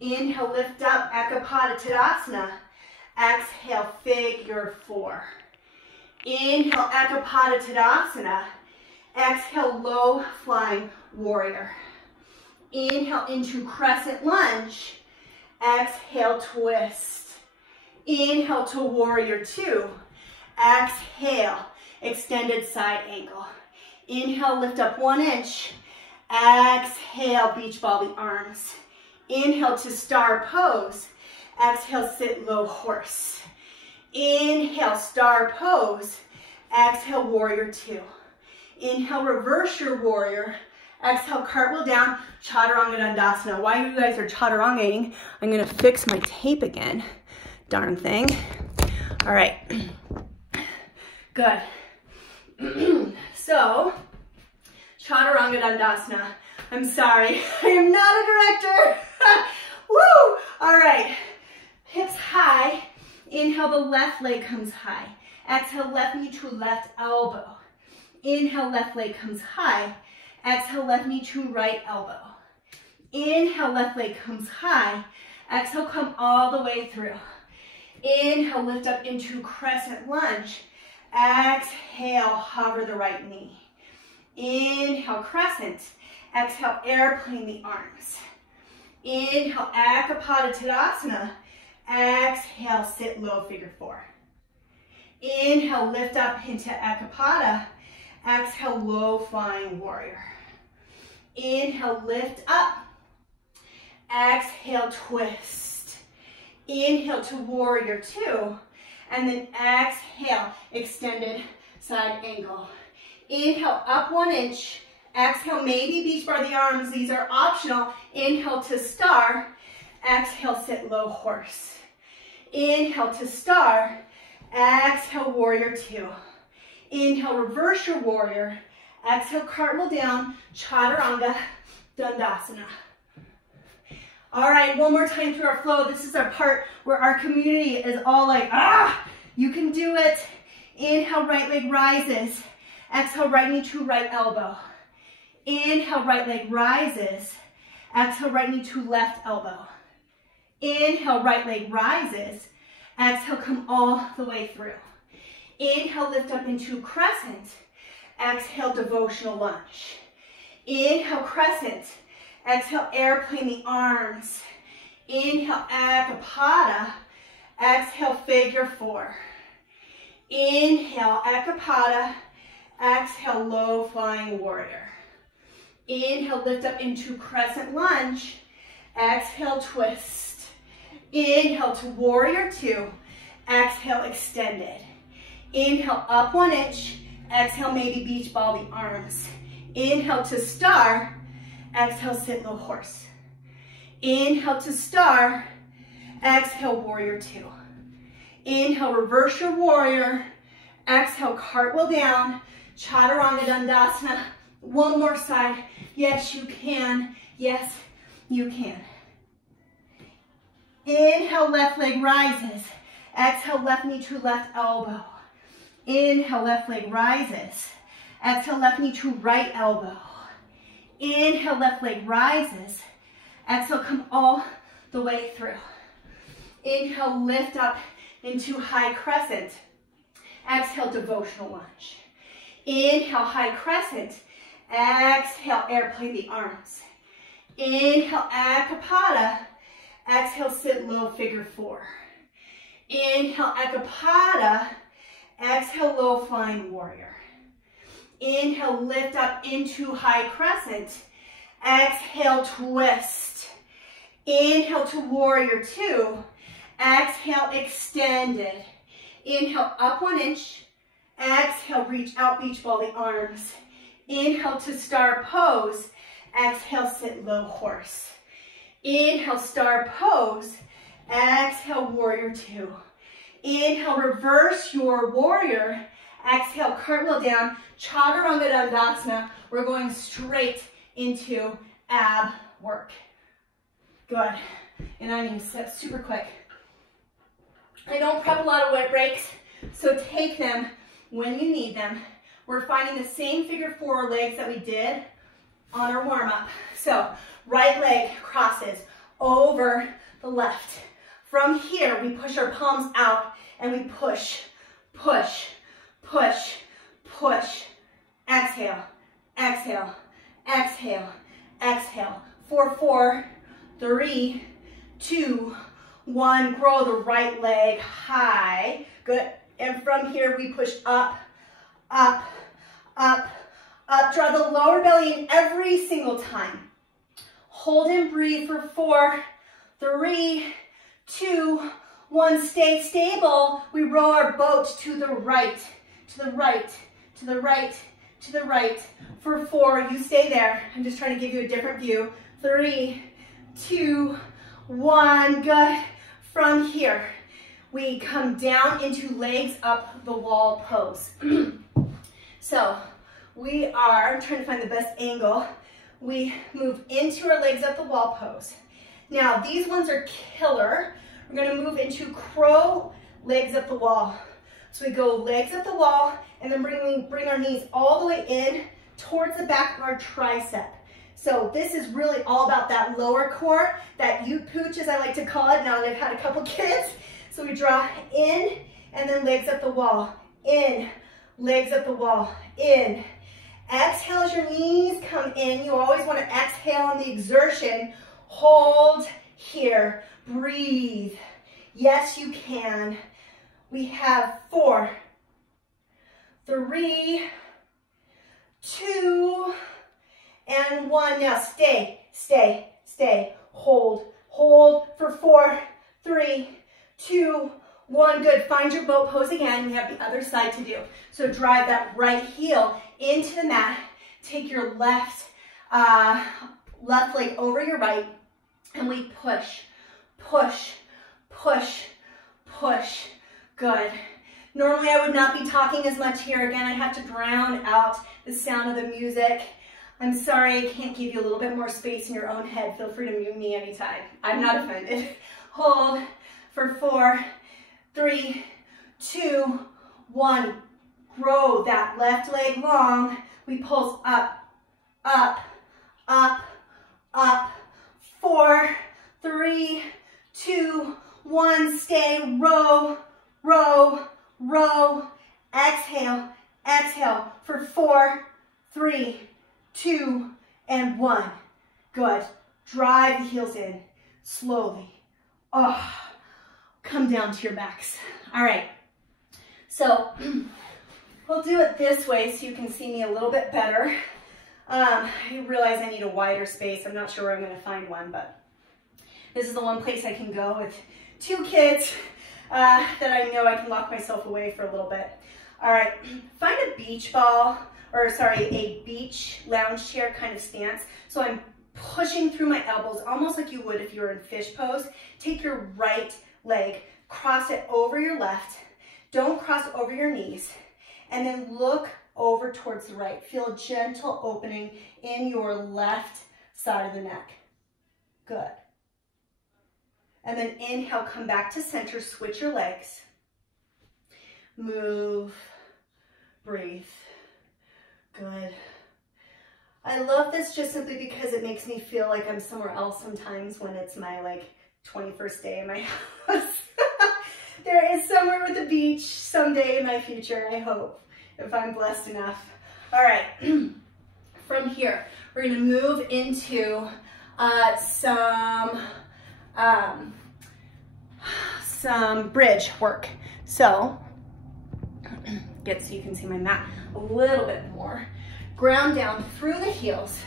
Inhale, lift up, Ekapada Tadasana. Exhale, figure 4. Inhale, Ekapada Tadasana. Exhale, low flying warrior. Inhale into crescent lunge. Exhale, twist. Inhale to warrior two. Exhale, extended side angle. Inhale, lift up 1 inch. Exhale, beach ball the arms. Inhale to star pose. Exhale, sit low horse. Inhale, star pose. Exhale, warrior two. Inhale, reverse your warrior. Exhale, cartwheel down, chaturanga dandasana. While you guys are chaturangaing, I'm gonna fix my tape again. Darn thing. All right, good. So, chaturanga dandasana. I'm sorry, I am not a director. Woo! All right, hips high. Inhale, the left leg comes high. Exhale, left knee to left elbow. Inhale, left leg comes high. Exhale, left knee to right elbow. Inhale, left leg comes high. Exhale, come all the way through. Inhale, lift up into crescent lunge. Exhale, hover the right knee. Inhale, crescent. Exhale, airplane the arms. Inhale, Akapada Tadasana. Exhale, sit low, figure four. Inhale, lift up into Akapada. Exhale, low flying warrior. Inhale, lift up. Exhale, twist. Inhale to warrior two. And then exhale, extended side angle. Inhale, up 1 inch. Exhale, maybe beach bar the arms. These are optional. Inhale to star. Exhale, sit low horse. Inhale to star. Exhale, warrior two. Inhale, reverse your warrior. Exhale, cartwheel down, chaturanga dandasana. All right, one more time through our flow. This is our part where our community is all like, ah, you can do it. Inhale, right leg rises. Exhale, right knee to right elbow. Inhale, right leg rises. Exhale, right knee to left elbow. Inhale, right leg rises. Exhale, come all the way through. Inhale, lift up into crescent. Exhale, devotional lunge. Inhale, crescent. Exhale, airplane the arms. Inhale, Akapada. Exhale, figure four. Inhale, Akapada. Exhale, low flying warrior. Inhale, lift up into crescent lunge. Exhale, twist. Inhale to warrior two. Exhale, extended. Inhale, up 1 inch. Exhale, maybe beach ball the arms. Inhale to star. Exhale, sit low horse. Inhale to star. Exhale, warrior two. Inhale, reverse your warrior. Exhale, cartwheel down. Chaturanga dandasana. One more side. Yes, you can. Yes, you can. Inhale, left leg rises. Exhale, left knee to left elbow. Inhale, left leg rises. Exhale, left knee to right elbow. Inhale, left leg rises. Exhale, come all the way through. Inhale, lift up into high crescent. Exhale, devotional lunge. Inhale, high crescent. Exhale, airplane the arms. Inhale, Akapada. Exhale, sit low, figure four. Inhale, Akapada. Exhale, low flying warrior. Inhale, lift up into high crescent. Exhale, twist. Inhale to warrior two. Exhale, extended. Inhale, up 1 inch. Exhale, reach out, beach ball the arms. Inhale to star pose. Exhale, sit low horse. Inhale, star pose. Exhale, warrior two. Inhale, reverse your warrior. Exhale, cartwheel down, chaturanga dandasana. We're going straight into ab work. Good. And I'm going to sit super quick. I don't prep a lot of wet breaks, so take them when you need them. We're finding the same figure four legs that we did on our warm-up. So right leg crosses over the left. From here, we push our palms out and we push, push, push, push. Exhale, exhale, exhale, exhale. for 4, 3, 2, 1. Grow the right leg high. Good. And from here, we push up, up, up, up. Draw the lower belly in every single time. Hold and breathe for 4, 3, 2, 1. Stay stable. We row our boat to the right, to the right, to the right, to the right. For 4, you stay there. I'm just trying to give you a different view. 3, 2, 1. Good. From here, we come down into legs up the wall pose. So we are trying to find the best angle. We move into our legs up the wall pose. Now these ones are killer. We're going to move into crow, legs up the wall. So we go legs up the wall and then bring our knees all the way in towards the back of our tricep. So this is really all about that lower core, that ute pooch as I like to call it now that I've had a couple kids. So we draw in and then legs up the wall, in, legs up the wall, in. Exhale as your knees come in. You always want to exhale on the exertion. Hold here, breathe. Yes, you can. We have 4, 3, 2, and 1. Now stay, stay, stay. Hold, hold for 4, 3, 2, 1. Good. Find your boat pose again. We have the other side to do. So drive that right heel into the mat. Take your left leg over your right, and we push, push, push, push. Good. Normally I would not be talking as much here. Again, I have to drown out the sound of the music. I'm sorry I can't give you a little bit more space in your own head. Feel free to mute me anytime. I'm not offended. Hold for 4, 3, 2, 1. Grow that left leg long. We pulse up, up, up, up. 4, 3, 2, 1. Stay, row, row, row. Exhale, exhale for 4, 3, 2, and 1. Good. Drive the heels in slowly. Oh, come down to your backs. All right. So we'll do it this way so you can see me a little bit better. I realize I need a wider space. I'm not sure where I'm going to find one, but this is the one place I can go with 2 kids that I know I can lock myself away for a little bit. All right. Find a beach ball, or sorry, a beach lounge chair kind of stance. So I'm pushing through my elbows, almost like you would if you were in fish pose. Take your right leg, cross it over your left. Don't cross over your knees. And then look over towards the right. Feel a gentle opening in your left side of the neck. Good. And then inhale, come back to center, switch your legs. Move, breathe. Good. I love this just simply because it makes me feel like I'm somewhere else sometimes when it's my 21st day in my house. There is somewhere with a beach someday in my future, I hope, if I'm blessed enough. All right, from here, we're gonna move into some bridge work. So, get so you can see my mat a little bit more. Ground down through the heels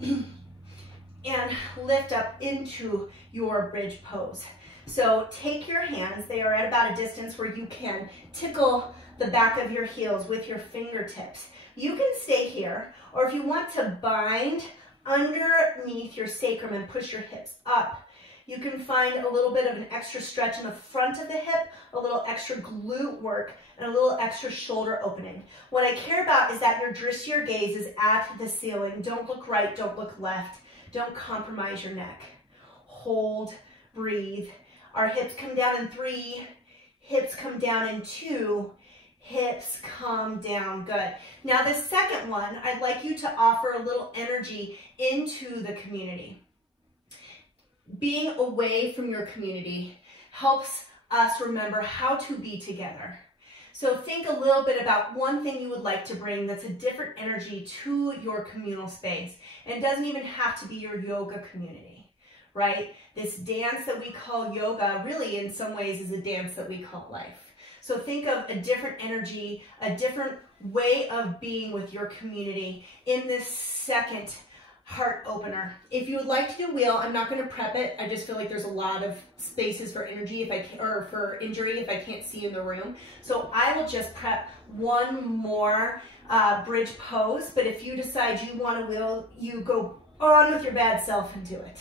and lift up into your bridge pose. So take your hands, they are at about a distance where you can tickle the back of your heels with your fingertips. You can stay here, or if you want to bind underneath your sacrum and push your hips up, you can find a little bit of an extra stretch in the front of the hip, a little extra glute work, and a little extra shoulder opening. What I care about is that your drishtier gaze is at the ceiling. Don't look right, don't look left. Don't compromise your neck. Hold, breathe. Our hips come down in 3, hips come down in 2, hips come down. Good. Now the second one, I'd like you to offer a little energy into the community. Being away from your community helps us remember how to be together. So think a little bit about one thing you would like to bring that's a different energy to your communal space. And it doesn't even have to be your yoga community, right? This dance that we call yoga really in some ways is a dance that we call life. So think of a different energy, a different way of being with your community in this second heart opener. If you would like to do wheel, I'm not going to prep it. I just feel like there's a lot of spaces for energy if I can, or for injury if I can't see in the room. So I will just prep one more bridge pose. But if you decide you want to wheel, you go on with your bad self and do it.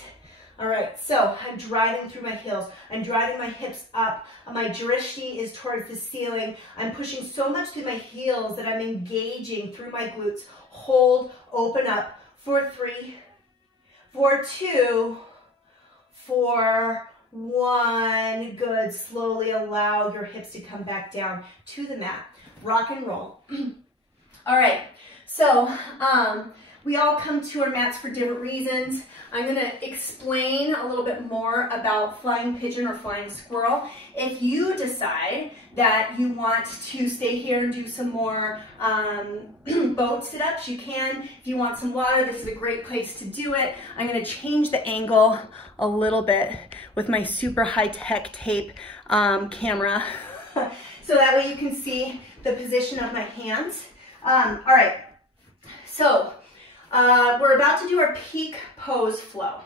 All right, so I'm driving through my heels. I'm driving my hips up. My drishti is towards the ceiling. I'm pushing so much through my heels that I'm engaging through my glutes. Hold, open up. For 3, for 2, for 1. Good. Slowly allow your hips to come back down to the mat. Rock and roll. All right. So we all come to our mats for different reasons. I'm going to explain a little bit more about flying pigeon or flying squirrel. If you decide that you want to stay here and do some more boat sit-ups, you can. If you want some water, this is a great place to do it. I'm going to change the angle a little bit with my super high-tech tape camera so that way you can see the position of my hands. All right, so we're about to do our peak pose flow,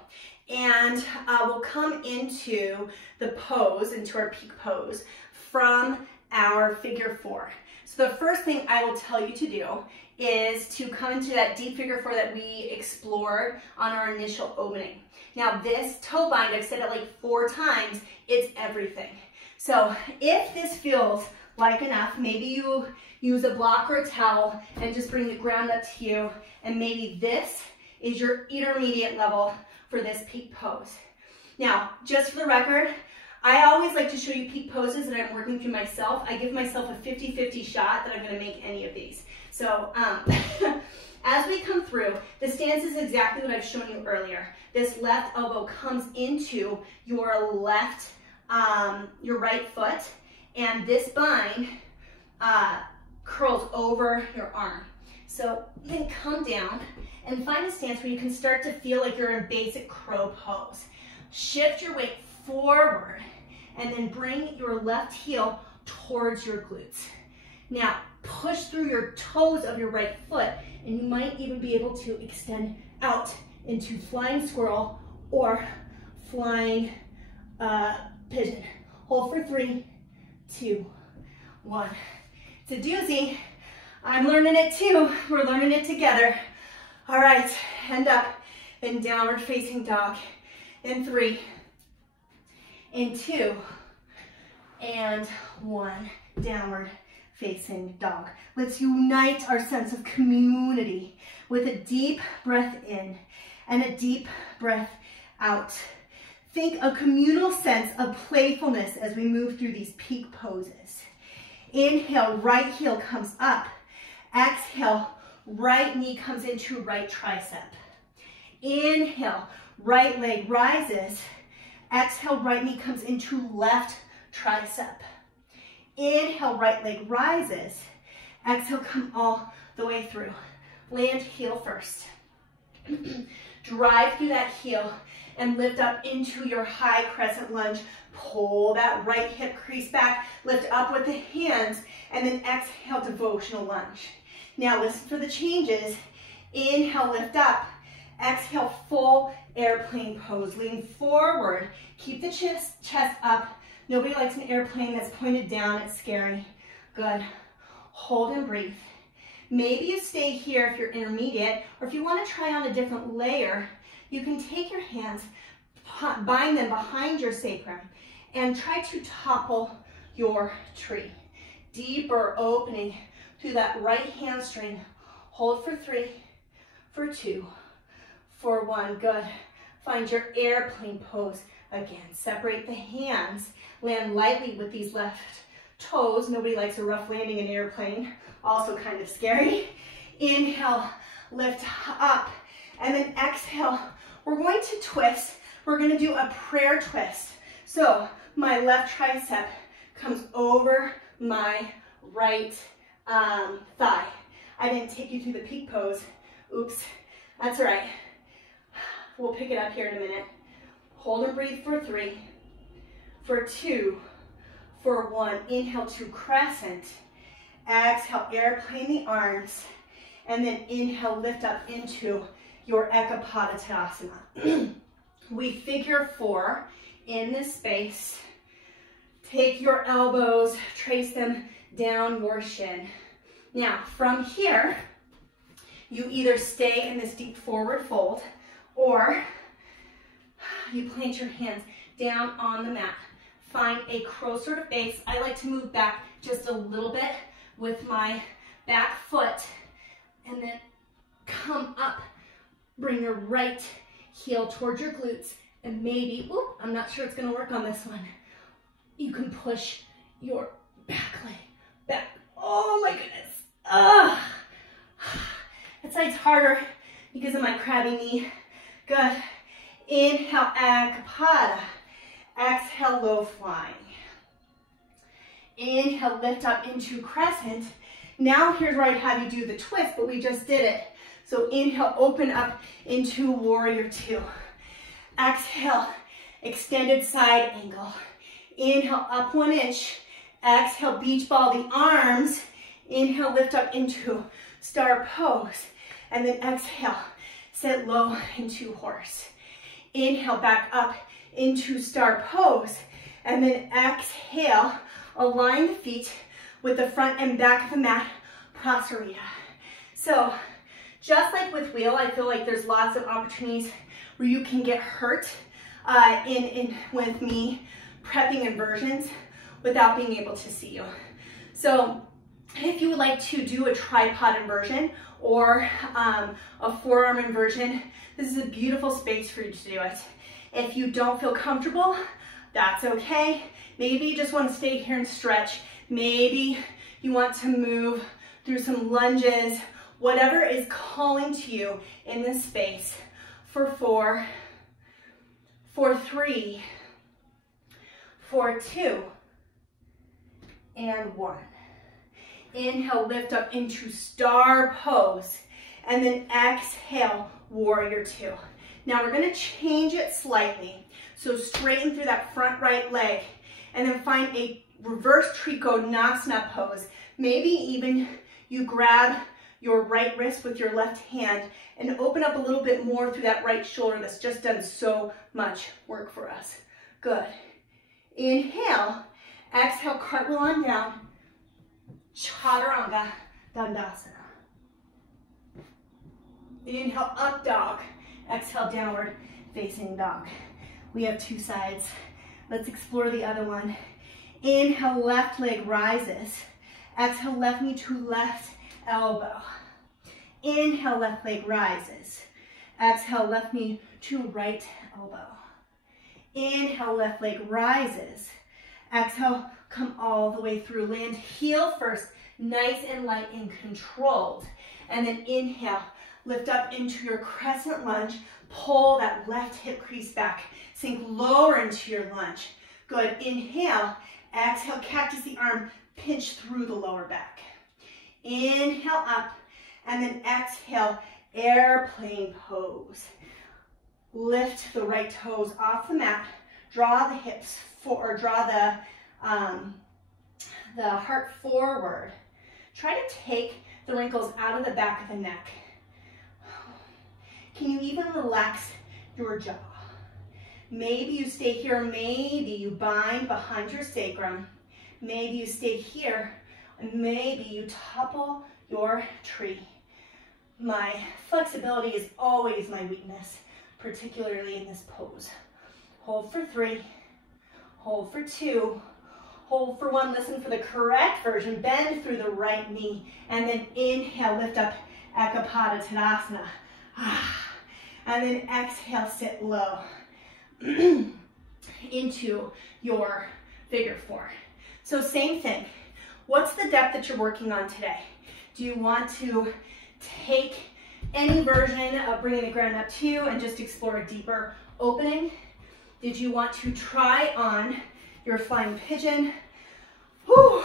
and we'll come into the pose, into our peak pose from our figure 4. So the first thing I will tell you to do is to come into that deep figure 4 that we explored on our initial opening. Now this toe bind, I've said it like 4 times, it's everything. So if this feels like enough, maybe you use a block or a towel and just bring the ground up to you, and maybe this is your intermediate level for this peak pose. Now, just for the record, I always like to show you peak poses that I'm working through myself. I give myself a 50-50 shot that I'm going to make any of these. So as we come through, the stance is exactly what I've shown you earlier. This left elbow comes into your left, your right foot, and this bind curls over your arm. So then come down and find a stance where you can start to feel like you're in basic crow pose. Shift your weight forward and then bring your left heel towards your glutes. Now push through your toes of your right foot, and you might even be able to extend out into flying squirrel or flying pigeon. Hold for 3, 2, 1. It's a doozy. I'm learning it too. We're learning it together. All right, hand up, then downward facing dog. In 3, in 2, and 1. Downward facing dog. Let's unite our sense of community with a deep breath in and a deep breath out. Think a communal sense of playfulness as we move through these peak poses. Inhale, right heel comes up. Exhale, right knee comes into right tricep. Inhale, right leg rises. Exhale, right knee comes into left tricep. Inhale, right leg rises. Exhale, come all the way through. Land heel first. Drive through that heel and lift up into your high crescent lunge. Pull that right hip crease back, lift up with the hands, and then exhale, devotional lunge. Now listen for the changes. Inhale, lift up. Exhale, full airplane pose. Lean forward. Keep the chest up. Nobody likes an airplane that's pointed down. It's scary. Good. Hold and breathe. Maybe you stay here if you're intermediate, or if you want to try on a different layer, you can take your hands, bind them behind your sacrum, and try to topple your tree. Deeper opening through that right hamstring. Hold for 3, for 2, for 1. Good. Find your airplane pose again. Separate the hands. Land lightly with these left toes. Nobody likes a rough landing in an airplane. Also kind of scary. Inhale, lift up, and then exhale. We're going to twist. We're going to do a prayer twist. So my left tricep comes over my right thigh. I didn't take you through the peak pose. Oops, that's all right. We'll pick it up here in a minute. Hold and breathe for 3, for 2, for 1. Inhale to crescent. Exhale, airplane the arms. And then inhale, lift up into your Ekapada Tadasana. We figure 4 in this space. Take your elbows, trace them down your shin. Now, from here, you either stay in this deep forward fold or you plant your hands down on the mat. Find a crow sort of base. I like to move back just a little bit with my back foot and then come up. Bring your right heel towards your glutes and maybe, ooh, I'm not sure it's gonna work on this one. You can push your back leg back. Oh my goodness. That side's harder because of my crabby knee. Good. Inhale, Ekapada. Exhale, low flying. Inhale, lift up into crescent. Now here's where I'd have you do the twist, but we just did it. So inhale, open up into warrior 2. Exhale, extended side angle. Inhale, up 1 inch. Exhale, beach ball the arms. Inhale, lift up into star pose. And then exhale, sit low into horse. Inhale, back up into star pose. And then exhale, align the feet with the front and back of the mat, Prasarita. So, just like with wheel, I feel like there's lots of opportunities where you can get hurt with me prepping inversions without being able to see you. So if you would like to do a tripod inversion or a forearm inversion, this is a beautiful space for you to do it. If you don't feel comfortable, that's okay. Maybe you just want to stay here and stretch. Maybe you want to move through some lunges, whatever is calling to you in this space. For 4, for 3, for 2, and 1. Inhale, lift up into star pose, and then exhale, warrior 2. Now we're gonna change it slightly. So straighten through that front right leg, and then find a reverse Trikonasana pose. Maybe even you grab your right wrist with your left hand and open up a little bit more through that right shoulder that's just done so much work for us. Good. Inhale, exhale, cartwheel on down, Chaturanga Dandasana. Inhale, up dog. Exhale, downward facing dog. We have 2 sides. Let's explore the other one. Inhale, left leg rises. Exhale, left knee to left elbow. Inhale, left leg rises. Exhale, left knee to right elbow. Inhale, left leg rises. Exhale, come all the way through. Land heel first, nice and light and controlled. And then inhale, lift up into your crescent lunge. Pull that left hip crease back. Sink lower into your lunge. Good. Inhale, exhale, cactus the arm, pinch through the lower back. Inhale up, and then exhale, airplane pose. Lift the right toes off the mat. Draw the hips or draw the heart forward. Try to take the wrinkles out of the back of the neck. Can you even relax your jaw? Maybe you stay here, maybe you bind behind your sacrum. Maybe you stay here, and maybe you topple your tree. My flexibility is always my weakness, particularly in this pose. Hold for 3, hold for 2, hold for 1. Listen for the correct version. Bend through the right knee, and then inhale, lift up, Ekapada Tadasana. And then exhale, sit low into your figure 4. So same thing. What's the depth that you're working on today? Do you want to take any version of bringing the ground up to you and just explore a deeper opening? Did you want to try on your flying pigeon? Whew.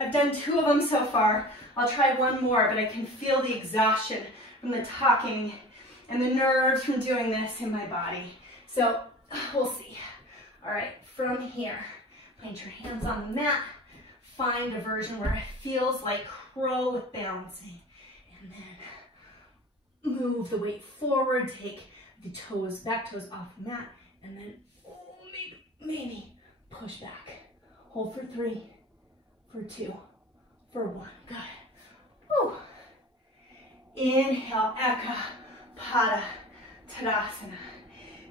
I've done 2 of them so far. I'll try one more, but I can feel the exhaustion from the talking and the nerves from doing this in my body. So we'll see. All right, from here, plant your hands on the mat. Find a version where it feels like crow with balancing. And then move the weight forward. Take the toes, back toes off the mat. And then maybe push back. Hold for 3, for 2, for 1. Good. Woo. Inhale, Eka Pada Tadasana.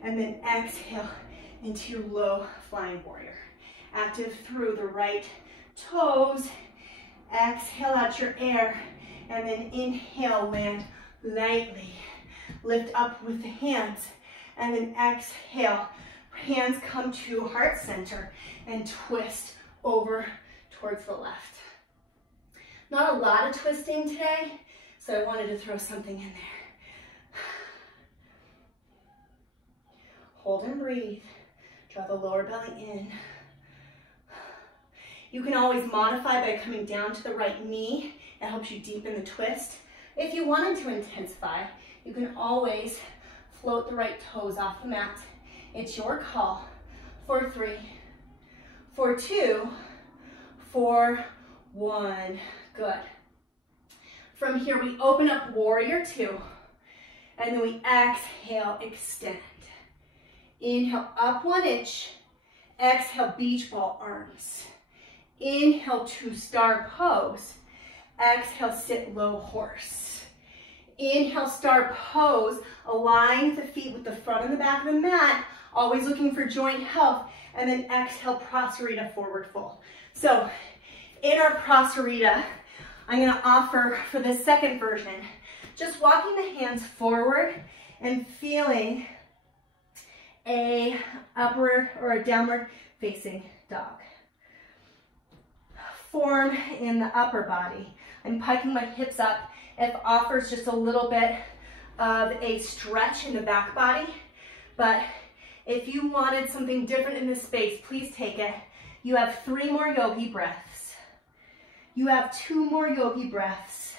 And then exhale into your low flying warrior. Active through the right toes. Exhale out your air. And then inhale, land lightly. Lift up with the hands. And then exhale. Hands come to heart center and twist over towards the left. Not a lot of twisting today, so I wanted to throw something in there. Hold and breathe. Draw the lower belly in. You can always modify by coming down to the right knee. It helps you deepen the twist. If you wanted to intensify, you can always float the right toes off the mat. It's your call. For 3, for 2, for 1. Good. From here, we open up warrior 2, and then we exhale, extend. Inhale, up 1 inch. Exhale, beach ball arms. Inhale to star pose. Exhale, sit low horse. Inhale, star pose. Align the feet with the front and the back of the mat. Always looking for joint health. And then exhale, Prasarita, forward fold. So in our Prasarita, I'm going to offer for the second version, just walking the hands forward and feeling a upward or a downward facing dog. Form in the upper body. I'm piking my hips up. It offers just a little bit of a stretch in the back body, but if you wanted something different in this space, please take it. You have 3 more yogi breaths. You have 2 more yogi breaths.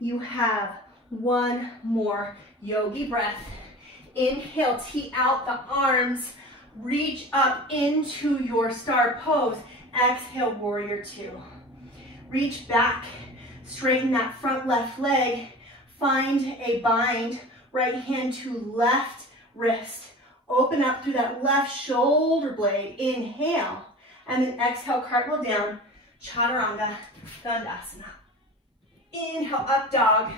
You have 1 more yogi breath. Inhale, tee out the arms. Reach up into your star pose. Exhale, warrior 2. Reach back. Straighten that front left leg. Find a bind. Right hand to left wrist. Open up through that left shoulder blade. Inhale. And then exhale, cartwheel down. Chaturanga Dandasana. Inhale, up dog.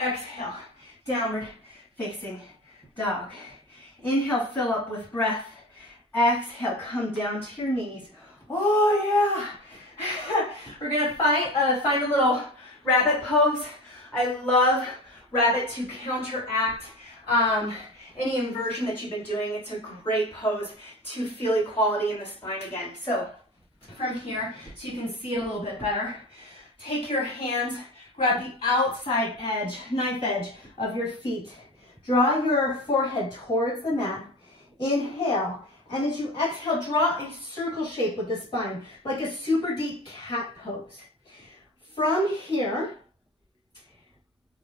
Exhale, downward facing dog. Inhale, fill up with breath. Exhale, come down to your knees. Oh yeah. We're gonna find a little rabbit pose. I love rabbit to counteract any inversion that you've been doing. It's a great pose to feel equality in the spine again. So from here, so you can see a little bit better, take your hands, grab the outside edge, knife edge of your feet. Draw your forehead towards the mat. Inhale. And as you exhale, draw a circle shape with the spine, like a super deep cat pose. From here,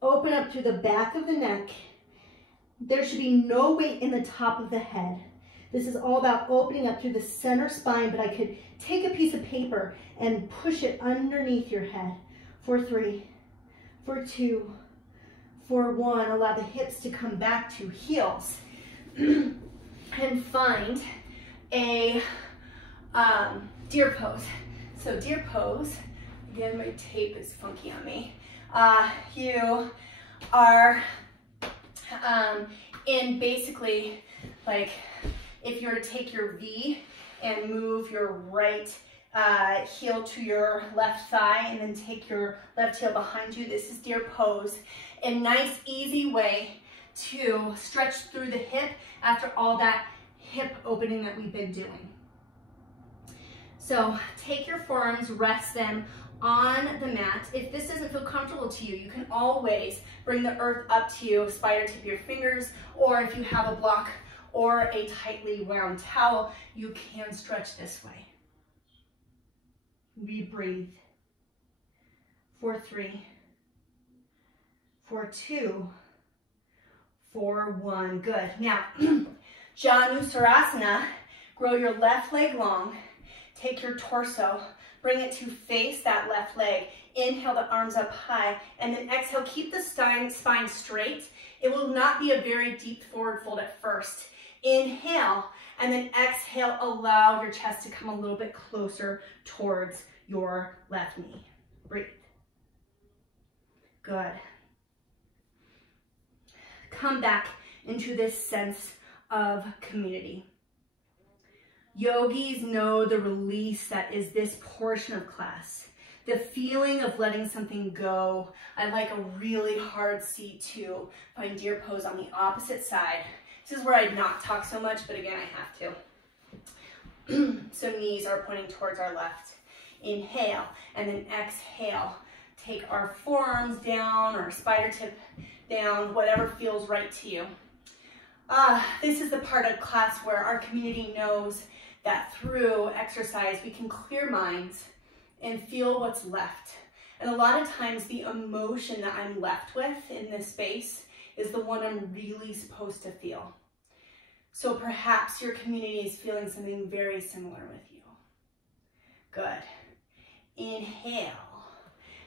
open up to the back of the neck. There should be no weight in the top of the head. This is all about opening up through the center spine, but I could take a piece of paper and push it underneath your head. For 3, for 2, for 1. Allow the hips to come back to heels. And find a deer pose. So deer pose, again, my tape is funky on me. You are in basically, like, if you were to take your V and move your right heel to your left thigh and then take your left heel behind you, this is deer pose. A nice, easy way to stretch through the hip after all that hip opening that we've been doing. So take your forearms, rest them on the mat. If this doesn't feel comfortable to you, you can always bring the earth up to you, spider tip your fingers, or if you have a block or a tightly wound towel, you can stretch this way. We breathe for 3, for 2, for 1. Good. Now, Janusarasana, grow your left leg long. Take your torso, bring it to face that left leg. Inhale the arms up high, and then exhale, keep the spine straight. It will not be a very deep forward fold at first. Inhale, and then exhale, allow your chest to come a little bit closer towards your left knee. Breathe. Good. Come back into this sense of community. Yogis know the release that is this portion of class. The feeling of letting something go. I like a really hard seat too. Find deer pose on the opposite side. This is where I'd not talk so much, but again, I have to. So knees are pointing towards our left. Inhale, and then exhale. Take our forearms down or spider tip down, whatever feels right to you. This is the part of class where our community knows that through exercise, we can clear minds and feel what's left. And a lot of times the emotion that I'm left with in this space is the one I'm really supposed to feel. So perhaps your community is feeling something very similar with you. Good. Inhale.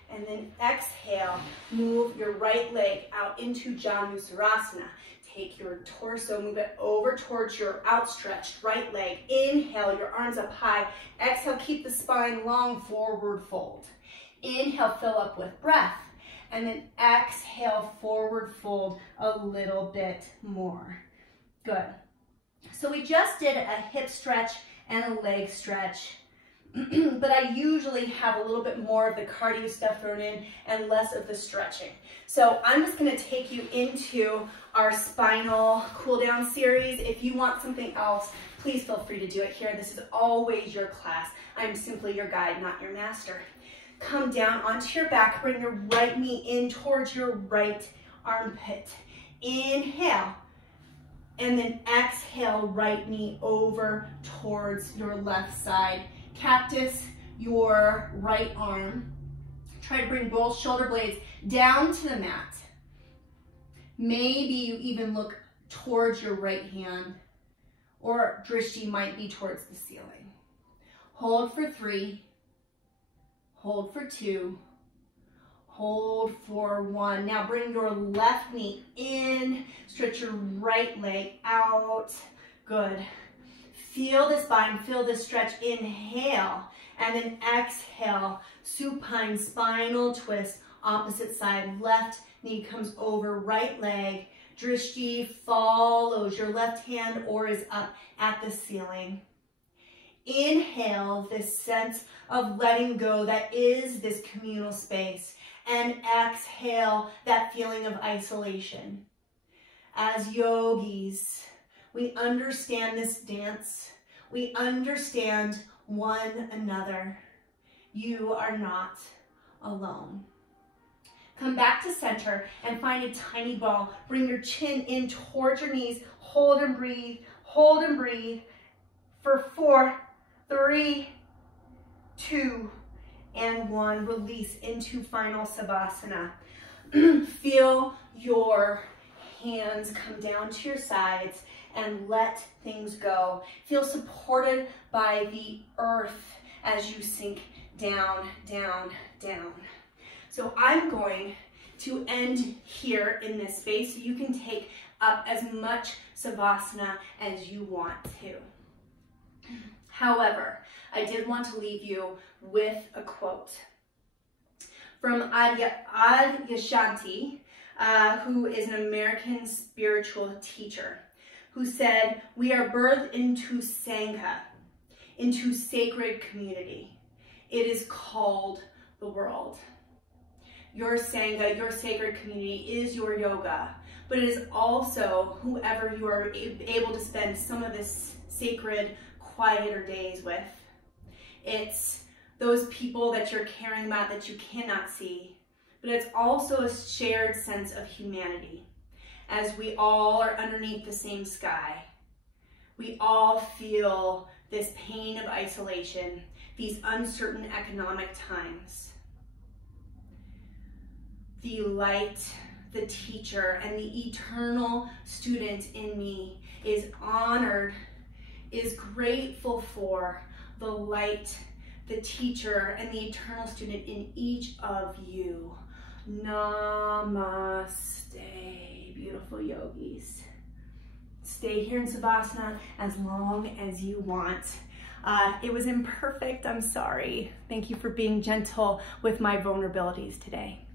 And then exhale, move your right leg out into Janusarasana. Take your torso, move it over towards your outstretched right leg. Inhale, your arms up high. Exhale, keep the spine long, forward fold. Inhale, fill up with breath. And then exhale, forward fold a little bit more. Good. So we just did a hip stretch and a leg stretch. But I usually have a little bit more of the cardio stuff thrown in and less of the stretching. So I'm just going to take you into our spinal cool down series. If you want something else, please feel free to do it here. This is always your class. I'm simply your guide, not your master. Come down onto your back, bring your right knee in towards your right armpit. Inhale, and then exhale, right knee over towards your left side. Cactus your right arm. Try to bring both shoulder blades down to the mat. Maybe you even look towards your right hand, or drishti might be towards the ceiling. Hold for 3, hold for 2, hold for 1. Now bring your left knee in, stretch your right leg out. Good. Feel the spine, feel the stretch. Inhale, and then exhale, supine spinal twist, opposite side. Left knee comes over right leg. Drishti follows your left hand or is up at the ceiling. Inhale, this sense of letting go that is this communal space. And exhale, that feeling of isolation. As yogis, we understand this dance. We understand one another. You are not alone. Come back to center and find a tiny ball. Bring your chin in towards your knees. Hold and breathe. Hold and breathe. For 4, 3, 2, and 1. Release into final savasana. Feel your hands come down to your sides and let things go. Feel supported by the earth as you sink down, down, down. So I'm going to end here in this space so you can take up as much savasana as you want to. However, I did want to leave you with a quote from Adyashanti, who is an American spiritual teacher, who said, "We are birthed into Sangha, into sacred community. It is called the world." Your Sangha, your sacred community is your yoga, but it is also whoever you are able to spend some of this sacred, quieter days with. It's those people that you're caring about that you cannot see, but it's also a shared sense of humanity. As we all are underneath the same sky, we all feel this pain of isolation, these uncertain economic times. the light, the teacher, and the eternal student in me is honored, is grateful for the light, the teacher, and the eternal student in each of you. Namaste, beautiful yogis. Stay here in Savasana as long as you want. It was imperfect, I'm sorry. Thank you for being gentle with my vulnerabilities today.